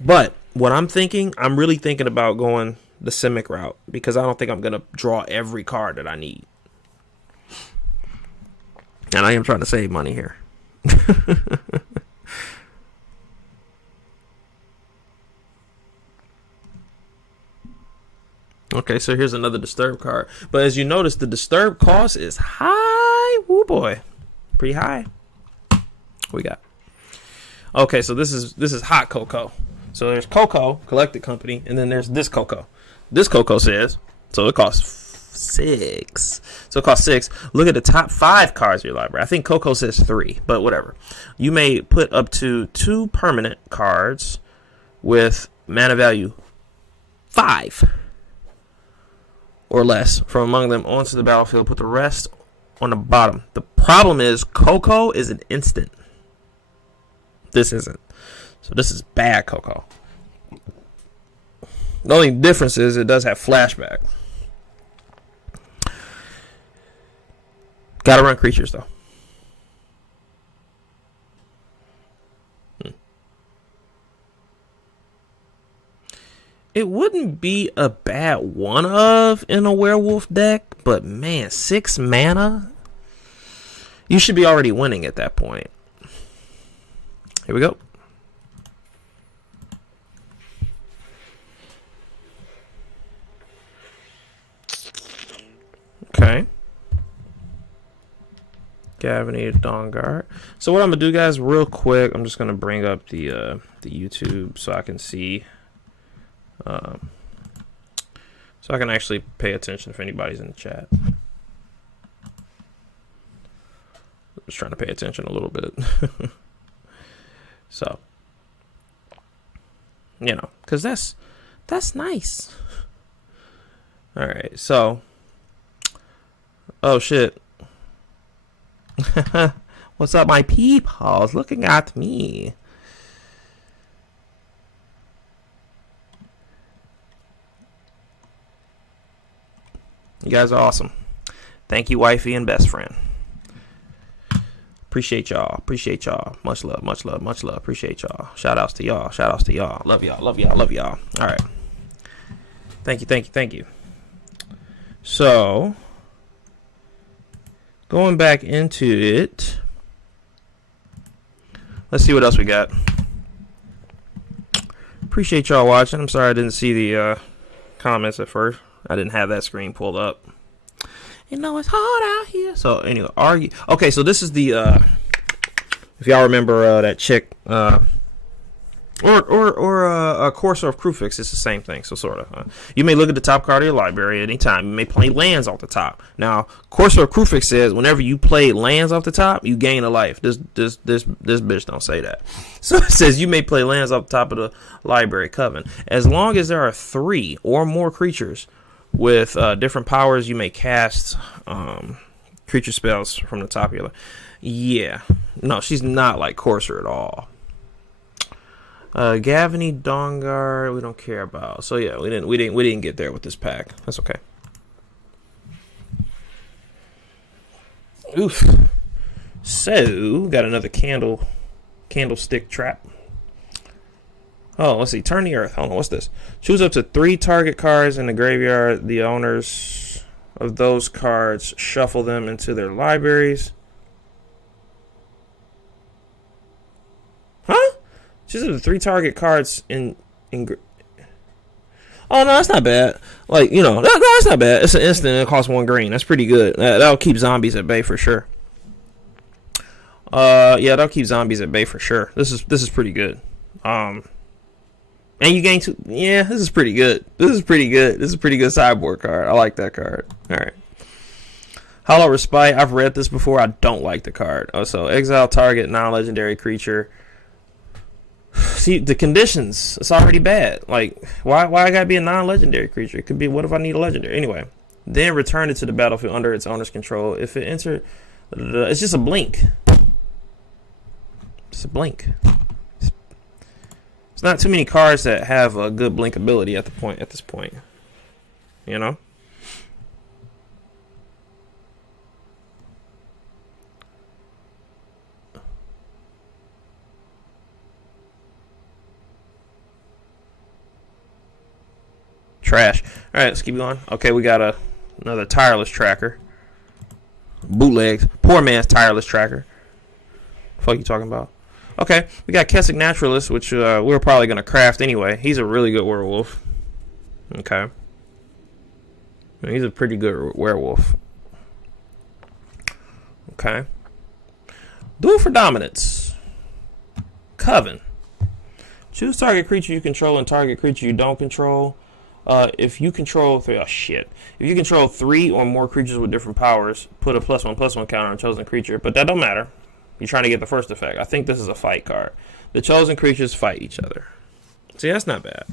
But what I'm thinking, I'm really thinking about going the Simic route because I don't think I'm going to draw every card that I need. And I am trying to save money here. Okay, so here's another Disturb card. But as you notice, the Disturb cost is high. Woo boy. Pretty high. What we got? Okay, so this is hot cocoa. So there's Cocoa, Collected Company, and then there's this Cocoa. This Cocoa says, so it costs 6. So it costs 6. Look at the top 5 cards of your library. I think Cocoa says 3, but whatever. You may put up to 2 permanent cards with mana value 5 or less from among them onto the battlefield. Put the rest on the bottom. The problem is Cocoa is an instant. This isn't. So this is bad Cocoa. The only difference is it does have flashback. Gotta run creatures though. It wouldn't be a bad one of in a werewolf deck, but man, 6 mana? You should be already winning at that point. Here we go. Okay. Gavinated Dawnguard. So what I'm gonna do, guys, real quick, I'm just gonna bring up the YouTube so I can see, so I can actually pay attention if anybody's in the chat. Just trying to pay attention a little bit. So, you know, because that's nice. All right, so, oh shit. What's up, my peepals? Looking at me. You guys are awesome. Thank you, wifey and best friend. Appreciate y'all. Appreciate y'all. Much love, much love, much love. Appreciate y'all. Shout outs to y'all. Shout outs to y'all. Love y'all. Love y'all. Love y'all. All right. Thank you. Thank you. Thank you. So, going back into it, let's see what else we got. Appreciate y'all watching. I'm sorry I didn't see the comments at first. I didn't have that screen pulled up. You know it's hard out here. So anyway, okay, so this is the if y'all remember that chick Or a Courser of Crufix. It's the same thing, so sort of. You may look at the top card of your library at any time. You may play lands off the top. Now, Courser of Crufix says whenever you play lands off the top, you gain a life. This bitch don't say that. So it says you may play lands off the top of the library coven. As long as there are 3 or more creatures with different powers, you may cast creature spells from the top of your library. Yeah. No, she's not like Courser at all. Gavany, Dawnguard, we don't care about. So yeah, we didn't get there with this pack. That's okay. Oof. So got another candlestick trap. Oh, let's see. Turn the earth. Hold on. What's this? Choose up to 3 target cards in the graveyard. The owners of those cards shuffle them into their libraries. Huh? Choose up to 3 target cards in. Oh no, that's not bad. Like, you know, no, that's not bad. It's an instant and it costs 1 green. That's pretty good. That'll keep zombies at bay for sure. Yeah, that'll keep zombies at bay for sure. This is pretty good. And you gain 2. Yeah, this is pretty good. This is pretty good. This is a pretty good sideboard card. I like that card. All right. Hollow Respite. I've read this before. I don't like the card. Oh, so exile target non-legendary creature. See, the conditions, it's already bad. Like, why I gotta be a non-legendary creature? It could be, what if I need a legendary? Anyway, then return it to the battlefield under its owner's control. If it enters, it's just a blink. It's a blink. It's not too many cards that have a good blink ability at this point. You know? Trash. All right, let's keep going. Okay, we got another tireless tracker. Bootlegs. Poor man's tireless tracker. What the fuck you talking about? Okay, we got Kessig Naturalist, which we're probably going to craft anyway. He's a really good werewolf. Okay. He's a pretty good werewolf. Okay. Duel for Dominance. Coven. Choose target creature you control and target creature you don't control. If you control 3, if you control 3 or more creatures with different powers, put a +1/+1 counter on chosen creature. But that don't matter. You're trying to get the first effect. I think this is a fight card. The chosen creatures fight each other. See, that's not bad.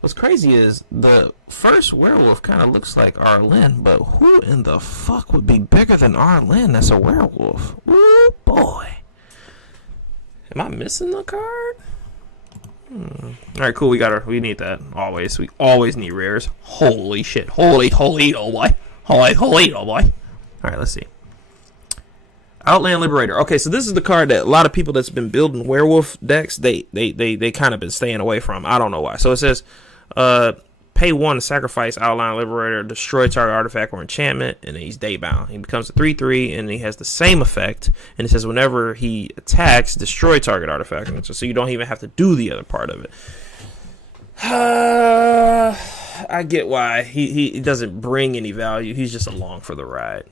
What's crazy is the first werewolf kind of looks like Arlen, but who in the fuck would be bigger than Arlen that's a werewolf? Ooh, boy. Am I missing the card? All right, cool. We need that always. We always need rares. Holy shit! Holy oh boy! Holy oh boy! All right, let's see. Outland Liberator. Okay, so this is the card that a lot of people that's been building werewolf decks they kind of been staying away from. I don't know why. So it says, pay 1 to sacrifice Outland Liberator, destroy target artifact or enchantment, and then he's daybound. He becomes a 3/3, and he has the same effect. And it says whenever he attacks, destroy target artifact. So you don't even have to do the other part of it. I get why he doesn't bring any value. He's just along for the ride.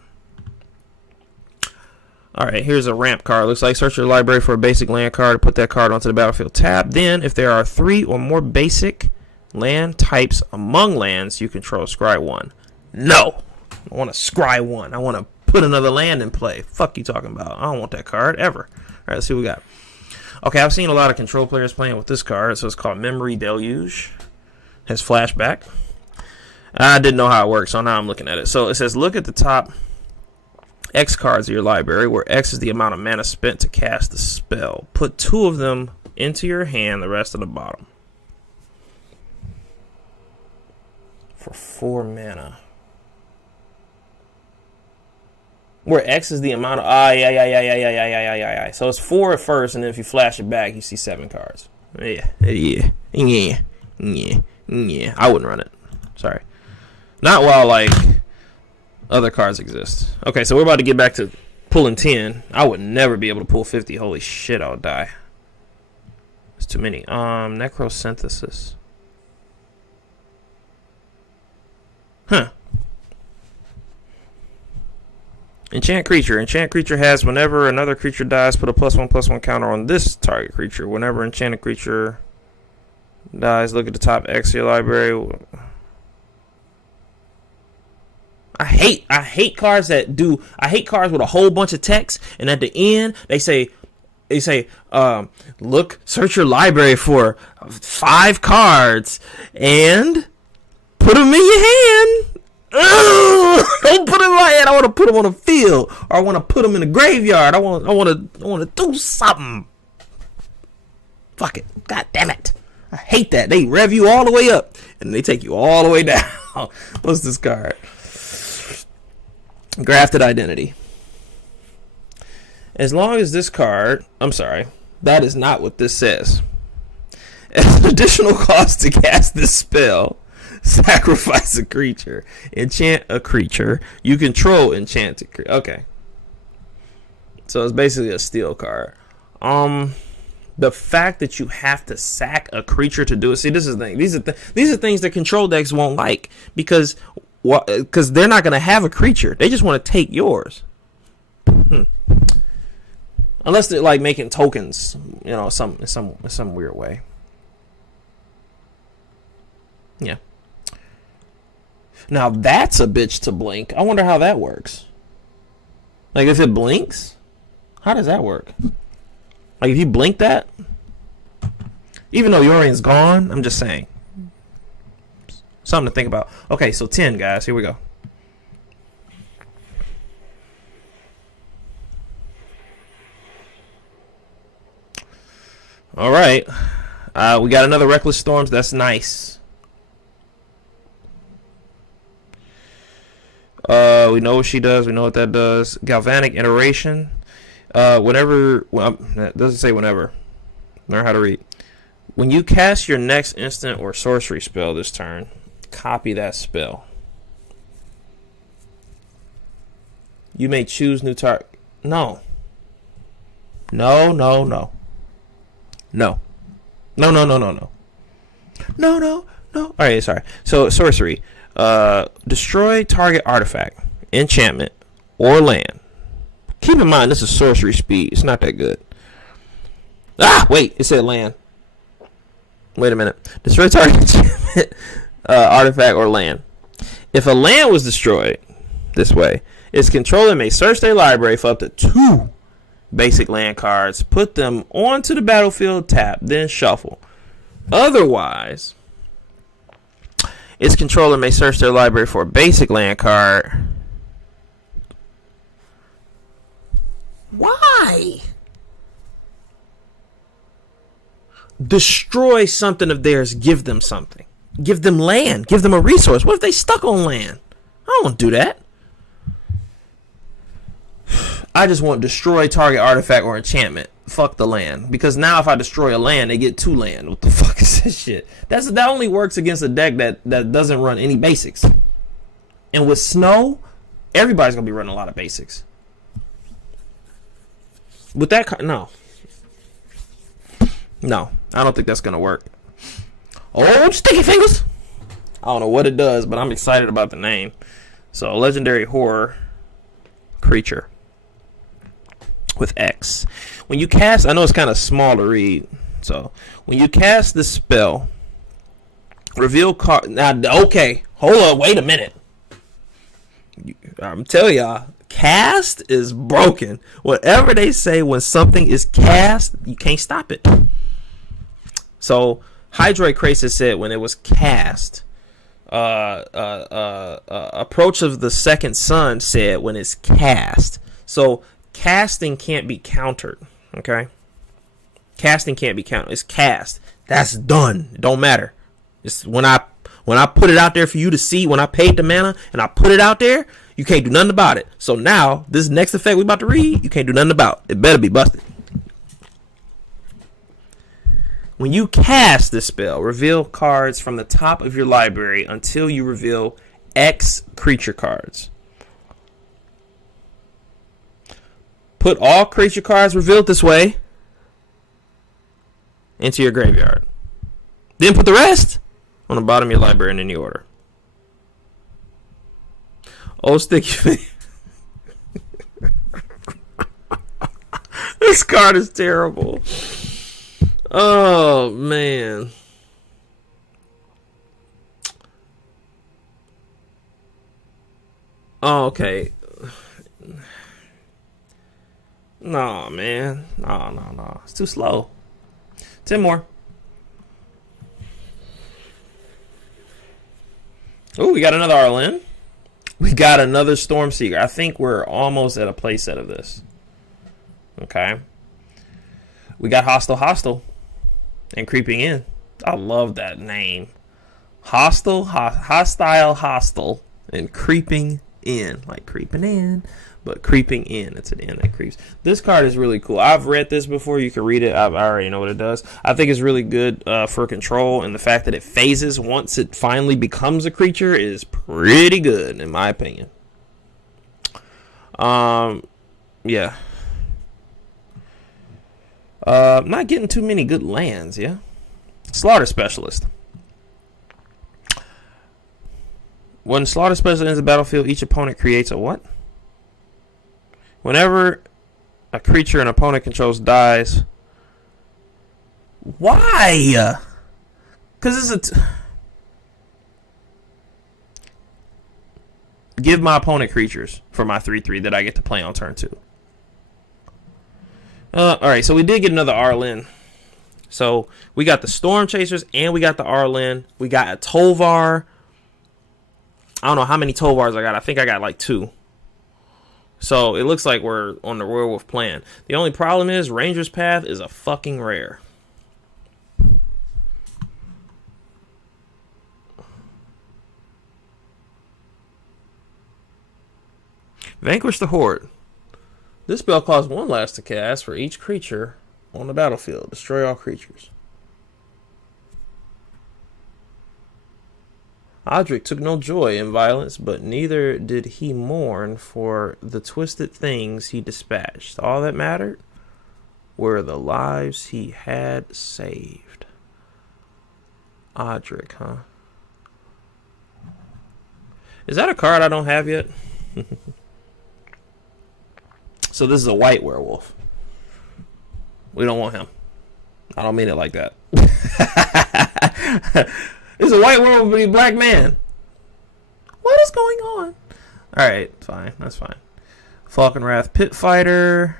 All right, here's a ramp card. Looks like search your library for a basic land card. Put that card onto the battlefield tab. Then, if there are 3 or more basic land types among lands you control, scry 1. No, I want to scry 1. I want to put another land in play. Fuck you talking about? I don't want that card ever. All right, let's see what we got. Okay, I've seen a lot of control players playing with this card. So it's called Memory Deluge. Has flashback. I didn't know how it works, so now I'm looking at it. So it says look at the top X cards of your library, where X is the amount of mana spent to cast the spell. Put 2 of them into your hand, the rest at the bottom. For 4 mana. Where X is the amount of... yeah. So it's 4 at first, and then if you flash it back, you see 7 cards. Yeah. I wouldn't run it. Sorry. Not while, like, other cards exist. Okay, so we're about to get back to pulling 10. I would never be able to pull 50. Holy shit, I would die. It's too many. Necrosynthesis. Huh. Enchant creature. Enchant creature has whenever another creature dies, put a +1/+1 counter on this target creature. Whenever enchanted creature dies, look at the top X of your library. I hate cards that do. I hate cards with a whole bunch of text, and at the end they say, look, search your library for 5 cards and put them in your hand. Ugh, don't put them in my hand. I want to put them on the field, or I want to put them in the graveyard. I want to do something. Fuck it. God damn it. I hate that. They rev you all the way up and they take you all the way down. What's this card? Grafted Identity. As long as this card, I'm sorry, that is not what this says. As an additional cost to cast this spell, sacrifice a creature, enchant a creature, you control enchanted creature. Okay. So it's basically a steal card. The fact that you have to sack a creature to do it. See, this is the thing. These are things that control decks won't like because they're not going to have a creature. They just want to take yours. Unless they're like making tokens, you know, some weird way. Yeah. Now that's a bitch to blink. I wonder how that works. Like if it blinks, how does that work? Like if you blink that, even though Yorian's gone, I'm just saying. Something to think about. Okay, so 10 guys, here we go. All right, we got another Reckless Storms. That's nice. We know what she does. We know what that does. Galvanic Iteration. Whenever, well, it doesn't say whenever. Learn how to read. When you cast your next instant or sorcery spell this turn, copy that spell. You may choose new target. No. No. All right, sorry. So sorcery. Destroy target artifact, enchantment, or land. Keep in mind, this is sorcery speed. It's not that good. Wait. It said land. Wait a minute. Destroy target enchantment, artifact, or land. If a land was destroyed this way, its controller may search their library for up to 2 basic land cards, put them onto the battlefield, tap, then shuffle. Otherwise, its controller may search their library for a basic land card. Why? Destroy something of theirs, give them something. Give them land, give them a resource. What if they stuck on land? I don't want to do that. I just want destroy target artifact or enchantment. Fuck the land. Because now if I destroy a land, they get 2 land. What the fuck is this shit? That only works against a deck that doesn't run any basics. And with snow, everybody's going to be running a lot of basics. With that card, no. No, I don't think that's going to work. Oh, sticky fingers. I don't know what it does, but I'm excited about the name. So, legendary horror creature with X. When you cast, I know it's kind of small to read. So, when you cast this spell, reveal card. Now, okay, hold on, wait a minute. I'm telling y'all, cast is broken. Whatever they say when something is cast, you can't stop it. So, Hydroid Krasis said when it was cast, Approach of the Second Sun said when it's cast. So, casting can't be countered, okay? Casting can't be countered. It's cast. That's done. It don't matter. It's when I put it out there for you to see, when I paid the mana and I put it out there, you can't do nothing about it. So now, this next effect we about to read, you can't do nothing about. It better be busted. When you cast this spell, reveal cards from the top of your library until you reveal X creature cards. Put all creature cards revealed this way into your graveyard. Then put the rest on the bottom of your library in any order. Oh, sticky. This card is terrible. Oh, man. Oh, okay. No, man. No. It's too slow. 10 more. Oh, we got another Arlen. We got another Stormseeker. I think we're almost at a playset of this. Okay. We got Hostile, and Creeping In. I love that name. Hostile, and Creeping In. Like creeping in, but creeping in. It's an in that creeps. This card is really cool. I've read this before. You can read it. I already know what it does. I think it's really good for control, and the fact that it phases once it finally becomes a creature is pretty good, in my opinion. Yeah. Not getting too many good lands, yeah? Slaughter Specialist. When Slaughter Specialist enters the battlefield, each opponent creates a what? Whenever a creature an opponent controls dies. Why? Because it's give my opponent creatures for my 3/3 that I get to play on turn 2. Alright, so we did get another Arlen. So we got the Storm Chasers and we got the Arlen. We got a Tolvar. I don't know how many Tolvars I got. I think I got like 2. So it looks like we're on the Werewolf plan. The only problem is Ranger's Path is a fucking rare. Vanquish the Horde. This spell costs 1 last to cast for each creature on the battlefield. Destroy all creatures. Odric took no joy in violence, but neither did he mourn for the twisted things he dispatched. All that mattered were the lives he had saved. Odric, huh? Is that a card I don't have yet? So this is a white werewolf. We don't want him. I don't mean it like that. It's a white werewolf, but he's a black man. What is going on? Alright, fine. That's fine. Falconwrath Pit Fighter.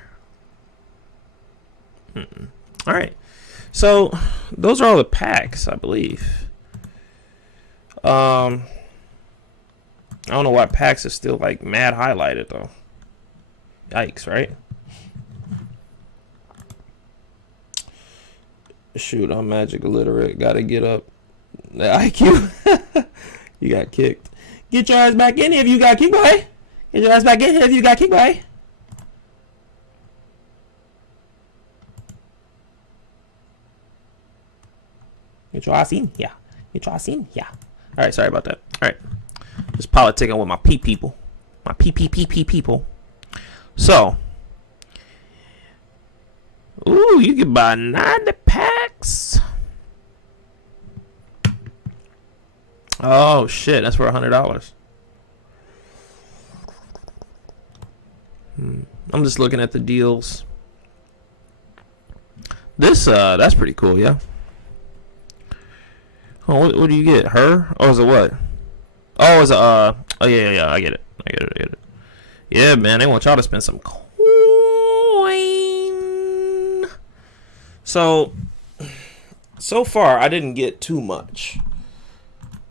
Alright. So, those are all the packs, I believe. I don't know why packs is still, like, mad highlighted, though. Yikes, right? Shoot, I'm magic illiterate. Gotta get up. The IQ. You got kicked. Get your ass back in here if you got kicked, boy. Get your ass back in here if you got kicked, boy. Get your ass in here. Get your ass in here. Alright, sorry about that. Alright. Just politicking with my people. My people. So. Ooh, you can buy 90 packs. Oh shit, that's for $100. I'm just looking at the deals. This that's pretty cool, yeah. Oh, what do you get? Her? Oh, is it what? Oh, is it oh yeah, I get it. Yeah, man, they want y'all to spend some coin. So far I didn't get too much.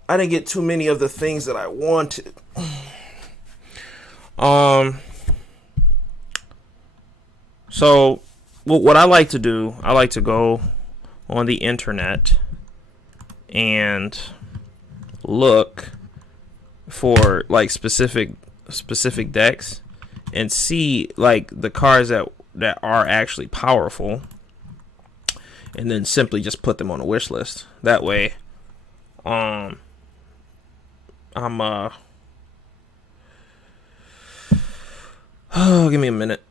I didn't get too many of the things that I wanted. So what I like to do, I like to go on the internet and look for like specific decks and see like the cards that are actually powerful, and then simply just put them on a wish list. That way, I'm oh, give me a minute.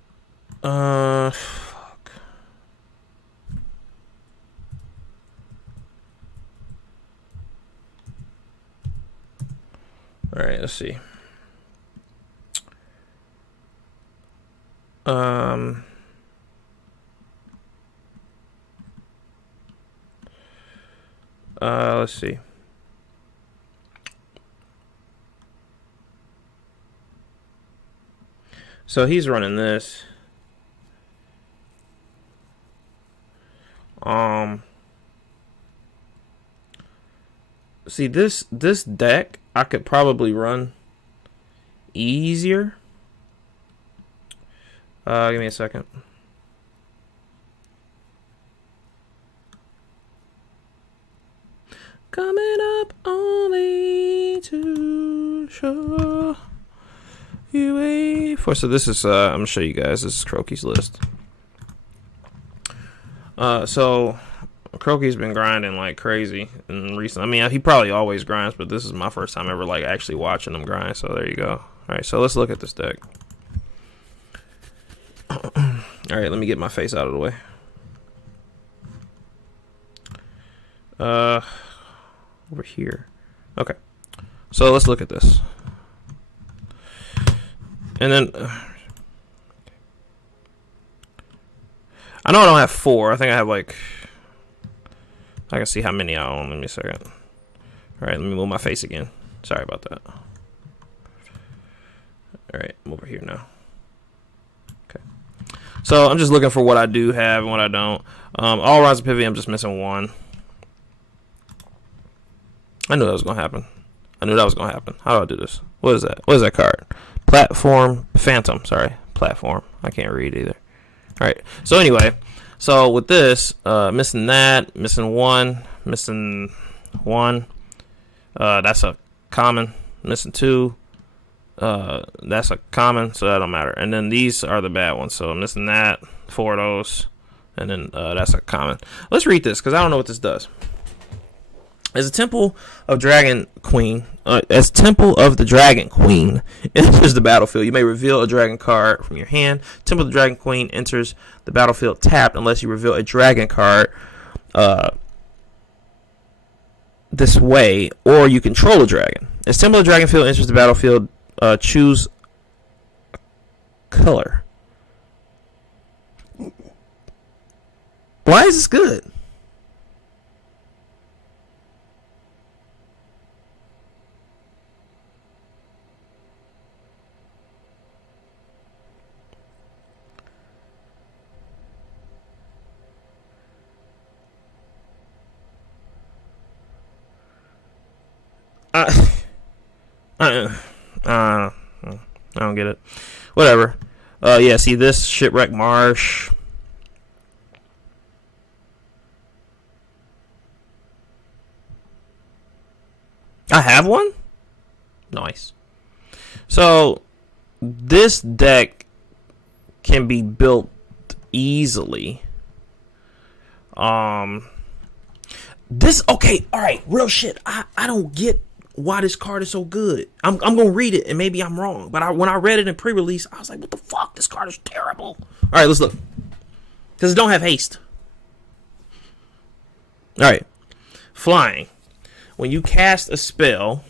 Fuck. All right, let's see. Let's see. So he's running this. See this deck I could probably run easier. Give me a second. Coming up only to show you a for. So this is I'm gonna show you guys. This is Croaky's list. So Croaky's been grinding like crazy in recent. I mean, he probably always grinds, but this is my first time ever like actually watching him grind. So there you go. All right, so let's look at this deck. All right, let me get my face out of the way. Over here. Okay, so let's look at this. And then I know I don't have 4. I think I have like, I can see how many I own. Let me a second. All right, let me move my face again. Sorry about that. All right, I'm over here now. Okay. So I'm just looking for what I do have and what I don't. All Rise of Pivot, I'm just missing 1. I knew that was going to happen. How do I do this? What is that? What is that card? Platform. Phantom. Sorry. Platform. I can't read either. All right. So anyway. So with this, missing that. Missing 1. Missing 1. That's a common. Missing 2. That's a common. So that don't matter. And then these are the bad ones. So I'm missing that. 4 of those. And then that's a common. Let's read this because I don't know what this does. As Temple of the Dragon Queen enters the battlefield, you may reveal a dragon card from your hand. Temple of the Dragon Queen enters the battlefield tapped unless you reveal a dragon card this way, or you control a dragon. As Temple of the Dragon Field enters the battlefield, choose a color. Why is this good? I don't get it. Whatever. Yeah, see this Shipwreck Marsh. I have one? Nice. So this deck can be built easily. This okay, alright, real shit. I don't get why this card is so good. I'm gonna read it and maybe I'm wrong, but when I read it in pre-release, I was like, what the fuck? This card is terrible. Alright, let's look. Because it don't have haste. Alright. Flying. When you cast a spell,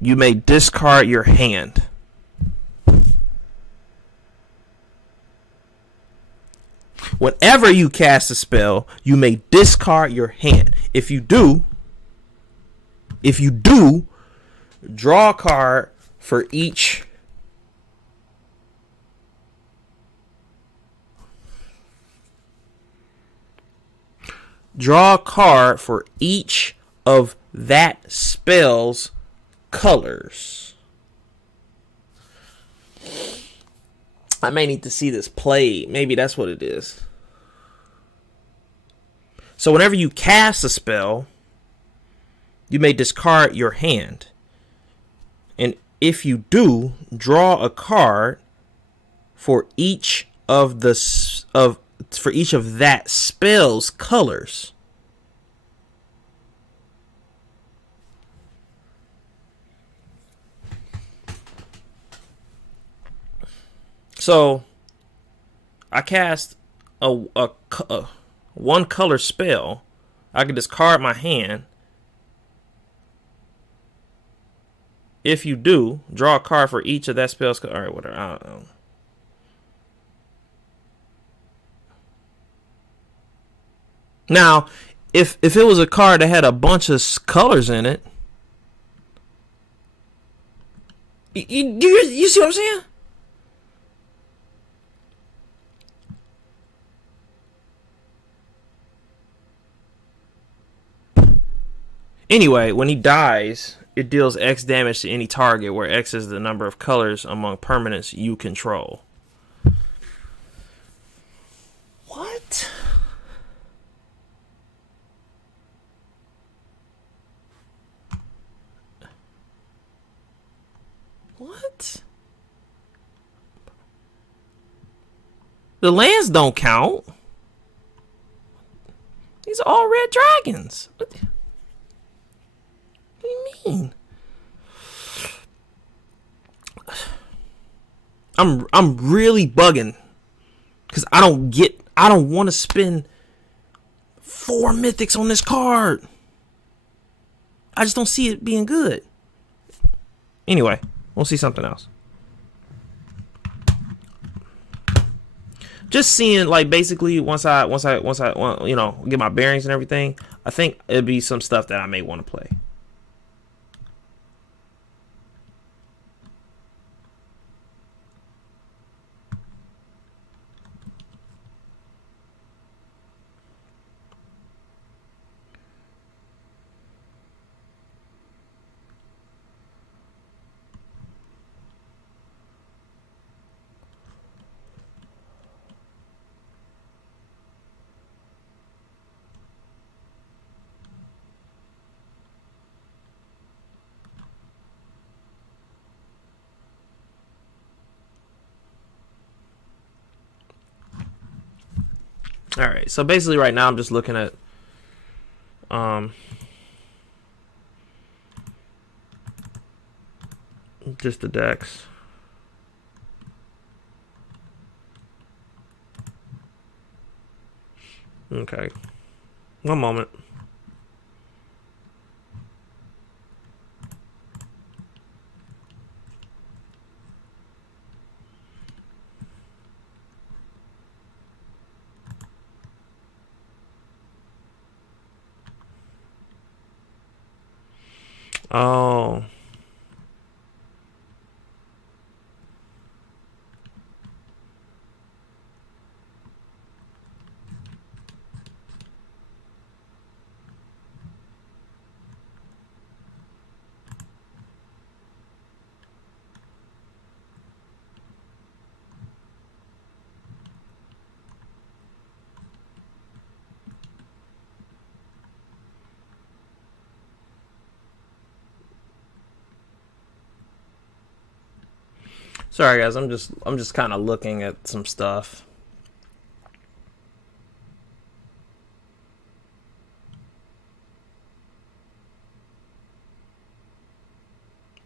you may discard your hand. Whenever you cast a spell, you may discard your hand. If you do, draw a card for each of that spell's colors. I may need to see this played. Maybe that's what it is. So whenever you cast a spell, you may discard your hand. And if you do, draw a card for each of that spell's colors. So I cast a one color spell. I can discard my hand. If you do, draw a card for each of that spell's color. All right, whatever. I don't know. Now, if it was a card that had a bunch of colors in it, you see what I'm saying? Anyway, when he dies, it deals X damage to any target, where X is the number of colors among permanents you control. What? What? The lands don't count. These are all red dragons. What do you mean? I'm really bugging because I don't want to spend 4 mythics on this card. I just don't see it being good. Anyway, we'll see something else. Just seeing, like, basically once I get my bearings and everything, I think it'd be some stuff that I may want to play. All right, so basically right now I'm just looking at just the decks. Okay, one moment. Oh. Sorry guys, I'm just kind of looking at some stuff.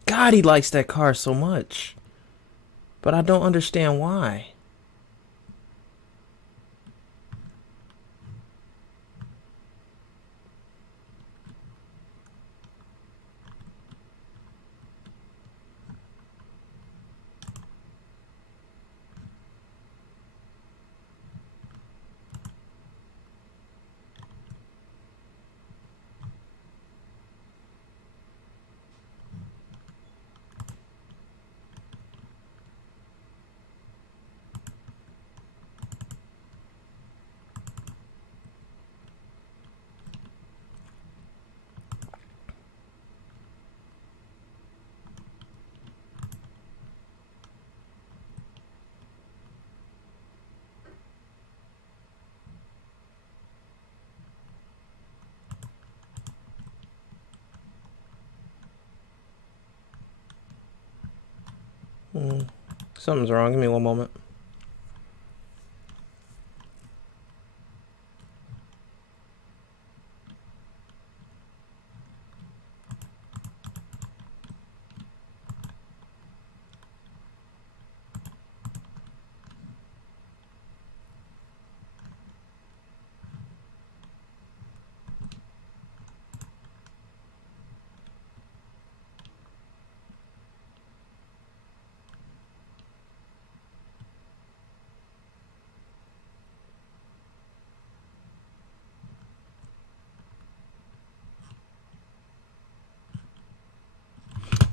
God, he likes that car so much. But I don't understand why. Something's wrong. Give me one moment.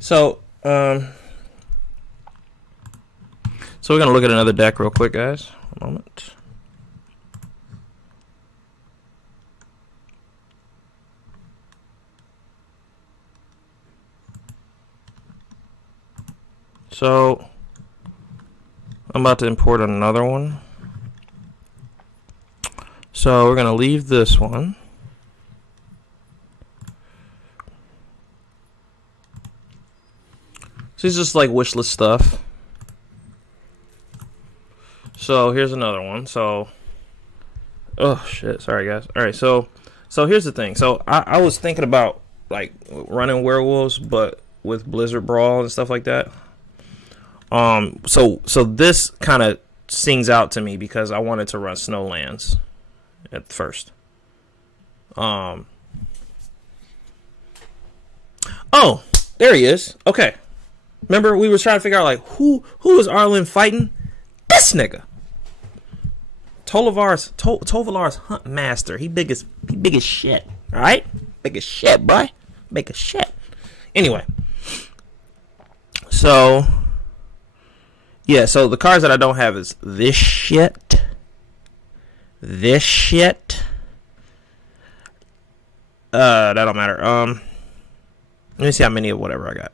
So we're gonna look at another deck real quick, guys. A moment. So I'm about to import another one. So we're gonna leave this one. So it's just like wish list stuff. So here's another one. So, oh shit, sorry guys. All right, so here's the thing. So I was thinking about like running werewolves, but with Blizzard Brawl and stuff like that. So this kind of sings out to me because I wanted to run Snowlands at first. Oh, there he is. Okay. Remember we were trying to figure out like who is Arlen fighting? This nigga. Tovalar's Hunt Master. He big as shit. All right? Big as shit, boy. Big as shit. Anyway. So yeah, so the cards that I don't have is this shit. This shit. That don't matter. Let me see how many of whatever I got.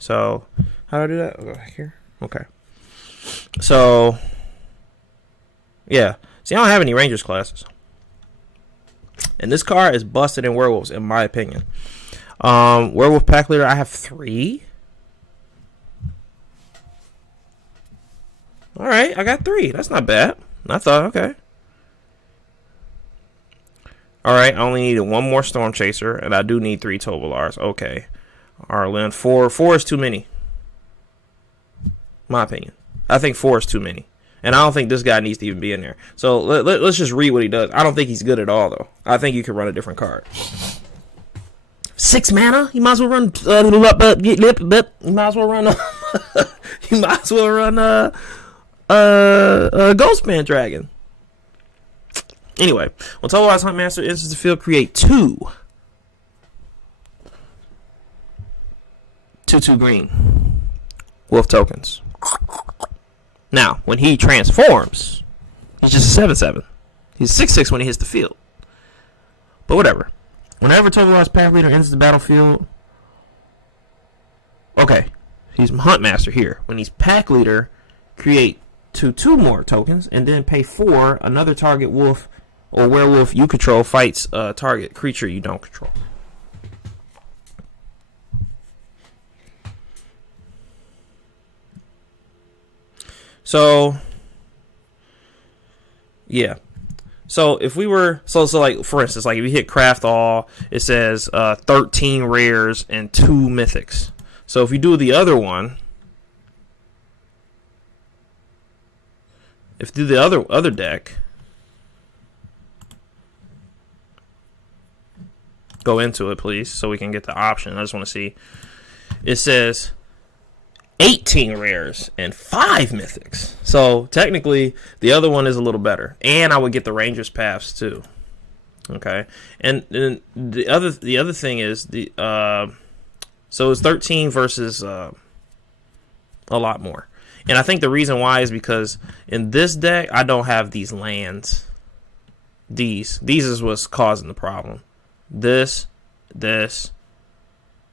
So, how do I do that? I'll go back here. Okay. So, yeah. See, I don't have any Rangers classes. And this card is busted in werewolves, in my opinion. Werewolf Pack Leader, I have 3. Alright, I got 3. That's not bad. I thought, okay. Alright, I only needed 1 more Storm Chaser, and I do need 3 Tovalars. Okay. Arlen, 4 is too many. My opinion. I think 4 is too many. And I don't think this guy needs to even be in there. So let's just read what he does. I don't think he's good at all, though. I think you can run a different card. 6 mana? You might as well run you might as well run you might as well run Ghostman Dragon. Anyway, when Tovallar's Hunt Master enters the field, create 2 green wolf tokens. Now, when he transforms, he's just a 7/7. He's 6/6 when he hits the field. But whatever. Whenever Tovallar's Path Leader enters the battlefield, okay, he's Hunt Master here. When he's Pack Leader, create 2 more tokens, and then pay 4. Another target wolf or werewolf you control fights a target creature you don't control. So, yeah. So if we were so like for instance, like if you hit craft all, it says 13 rares and 2 mythics. So if you do the other one, if you do the other deck, go into it please, so we can get the option. I just want to see. It says 18 rares and 5 mythics. So technically the other one is a little better, and I would get the Rangers paths too. Okay, and the other thing is the so it's 13 versus a lot more, and I think the reason why is because in this deck I don't have these lands. These is what's causing the problem. This, yeah,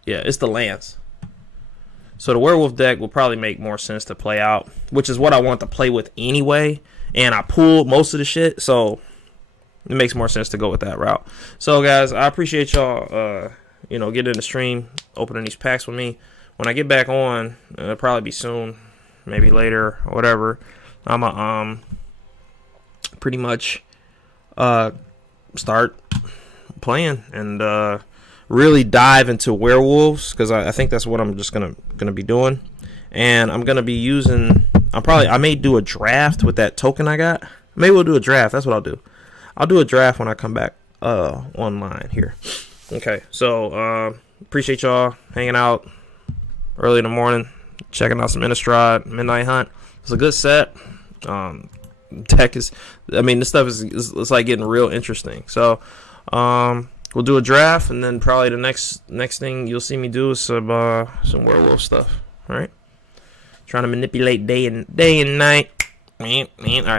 it's the lands. So the werewolf deck will probably make more sense to play out, which is what I want to play with anyway. And I pulled most of the shit, so it makes more sense to go with that route. So guys, I appreciate y'all, getting in the stream, opening these packs with me. When I get back on, it'll probably be soon, maybe later or whatever. I'ma pretty much start playing and really dive into werewolves, because I think that's what I'm just gonna be doing. And I'm gonna be using, I may do a draft with that token I got. Maybe we'll do a draft. That's what I'll do. I'll do a draft when I come back online here. Okay, so appreciate y'all hanging out early in the morning, checking out some Innistrad Midnight Hunt. It's a good set. Tech is, this stuff is like getting real interesting. So we'll do a draft, and then probably the next thing you'll see me do is some werewolf stuff. All right, trying to manipulate day and night. All right,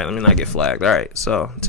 let me not get flagged. All right, so till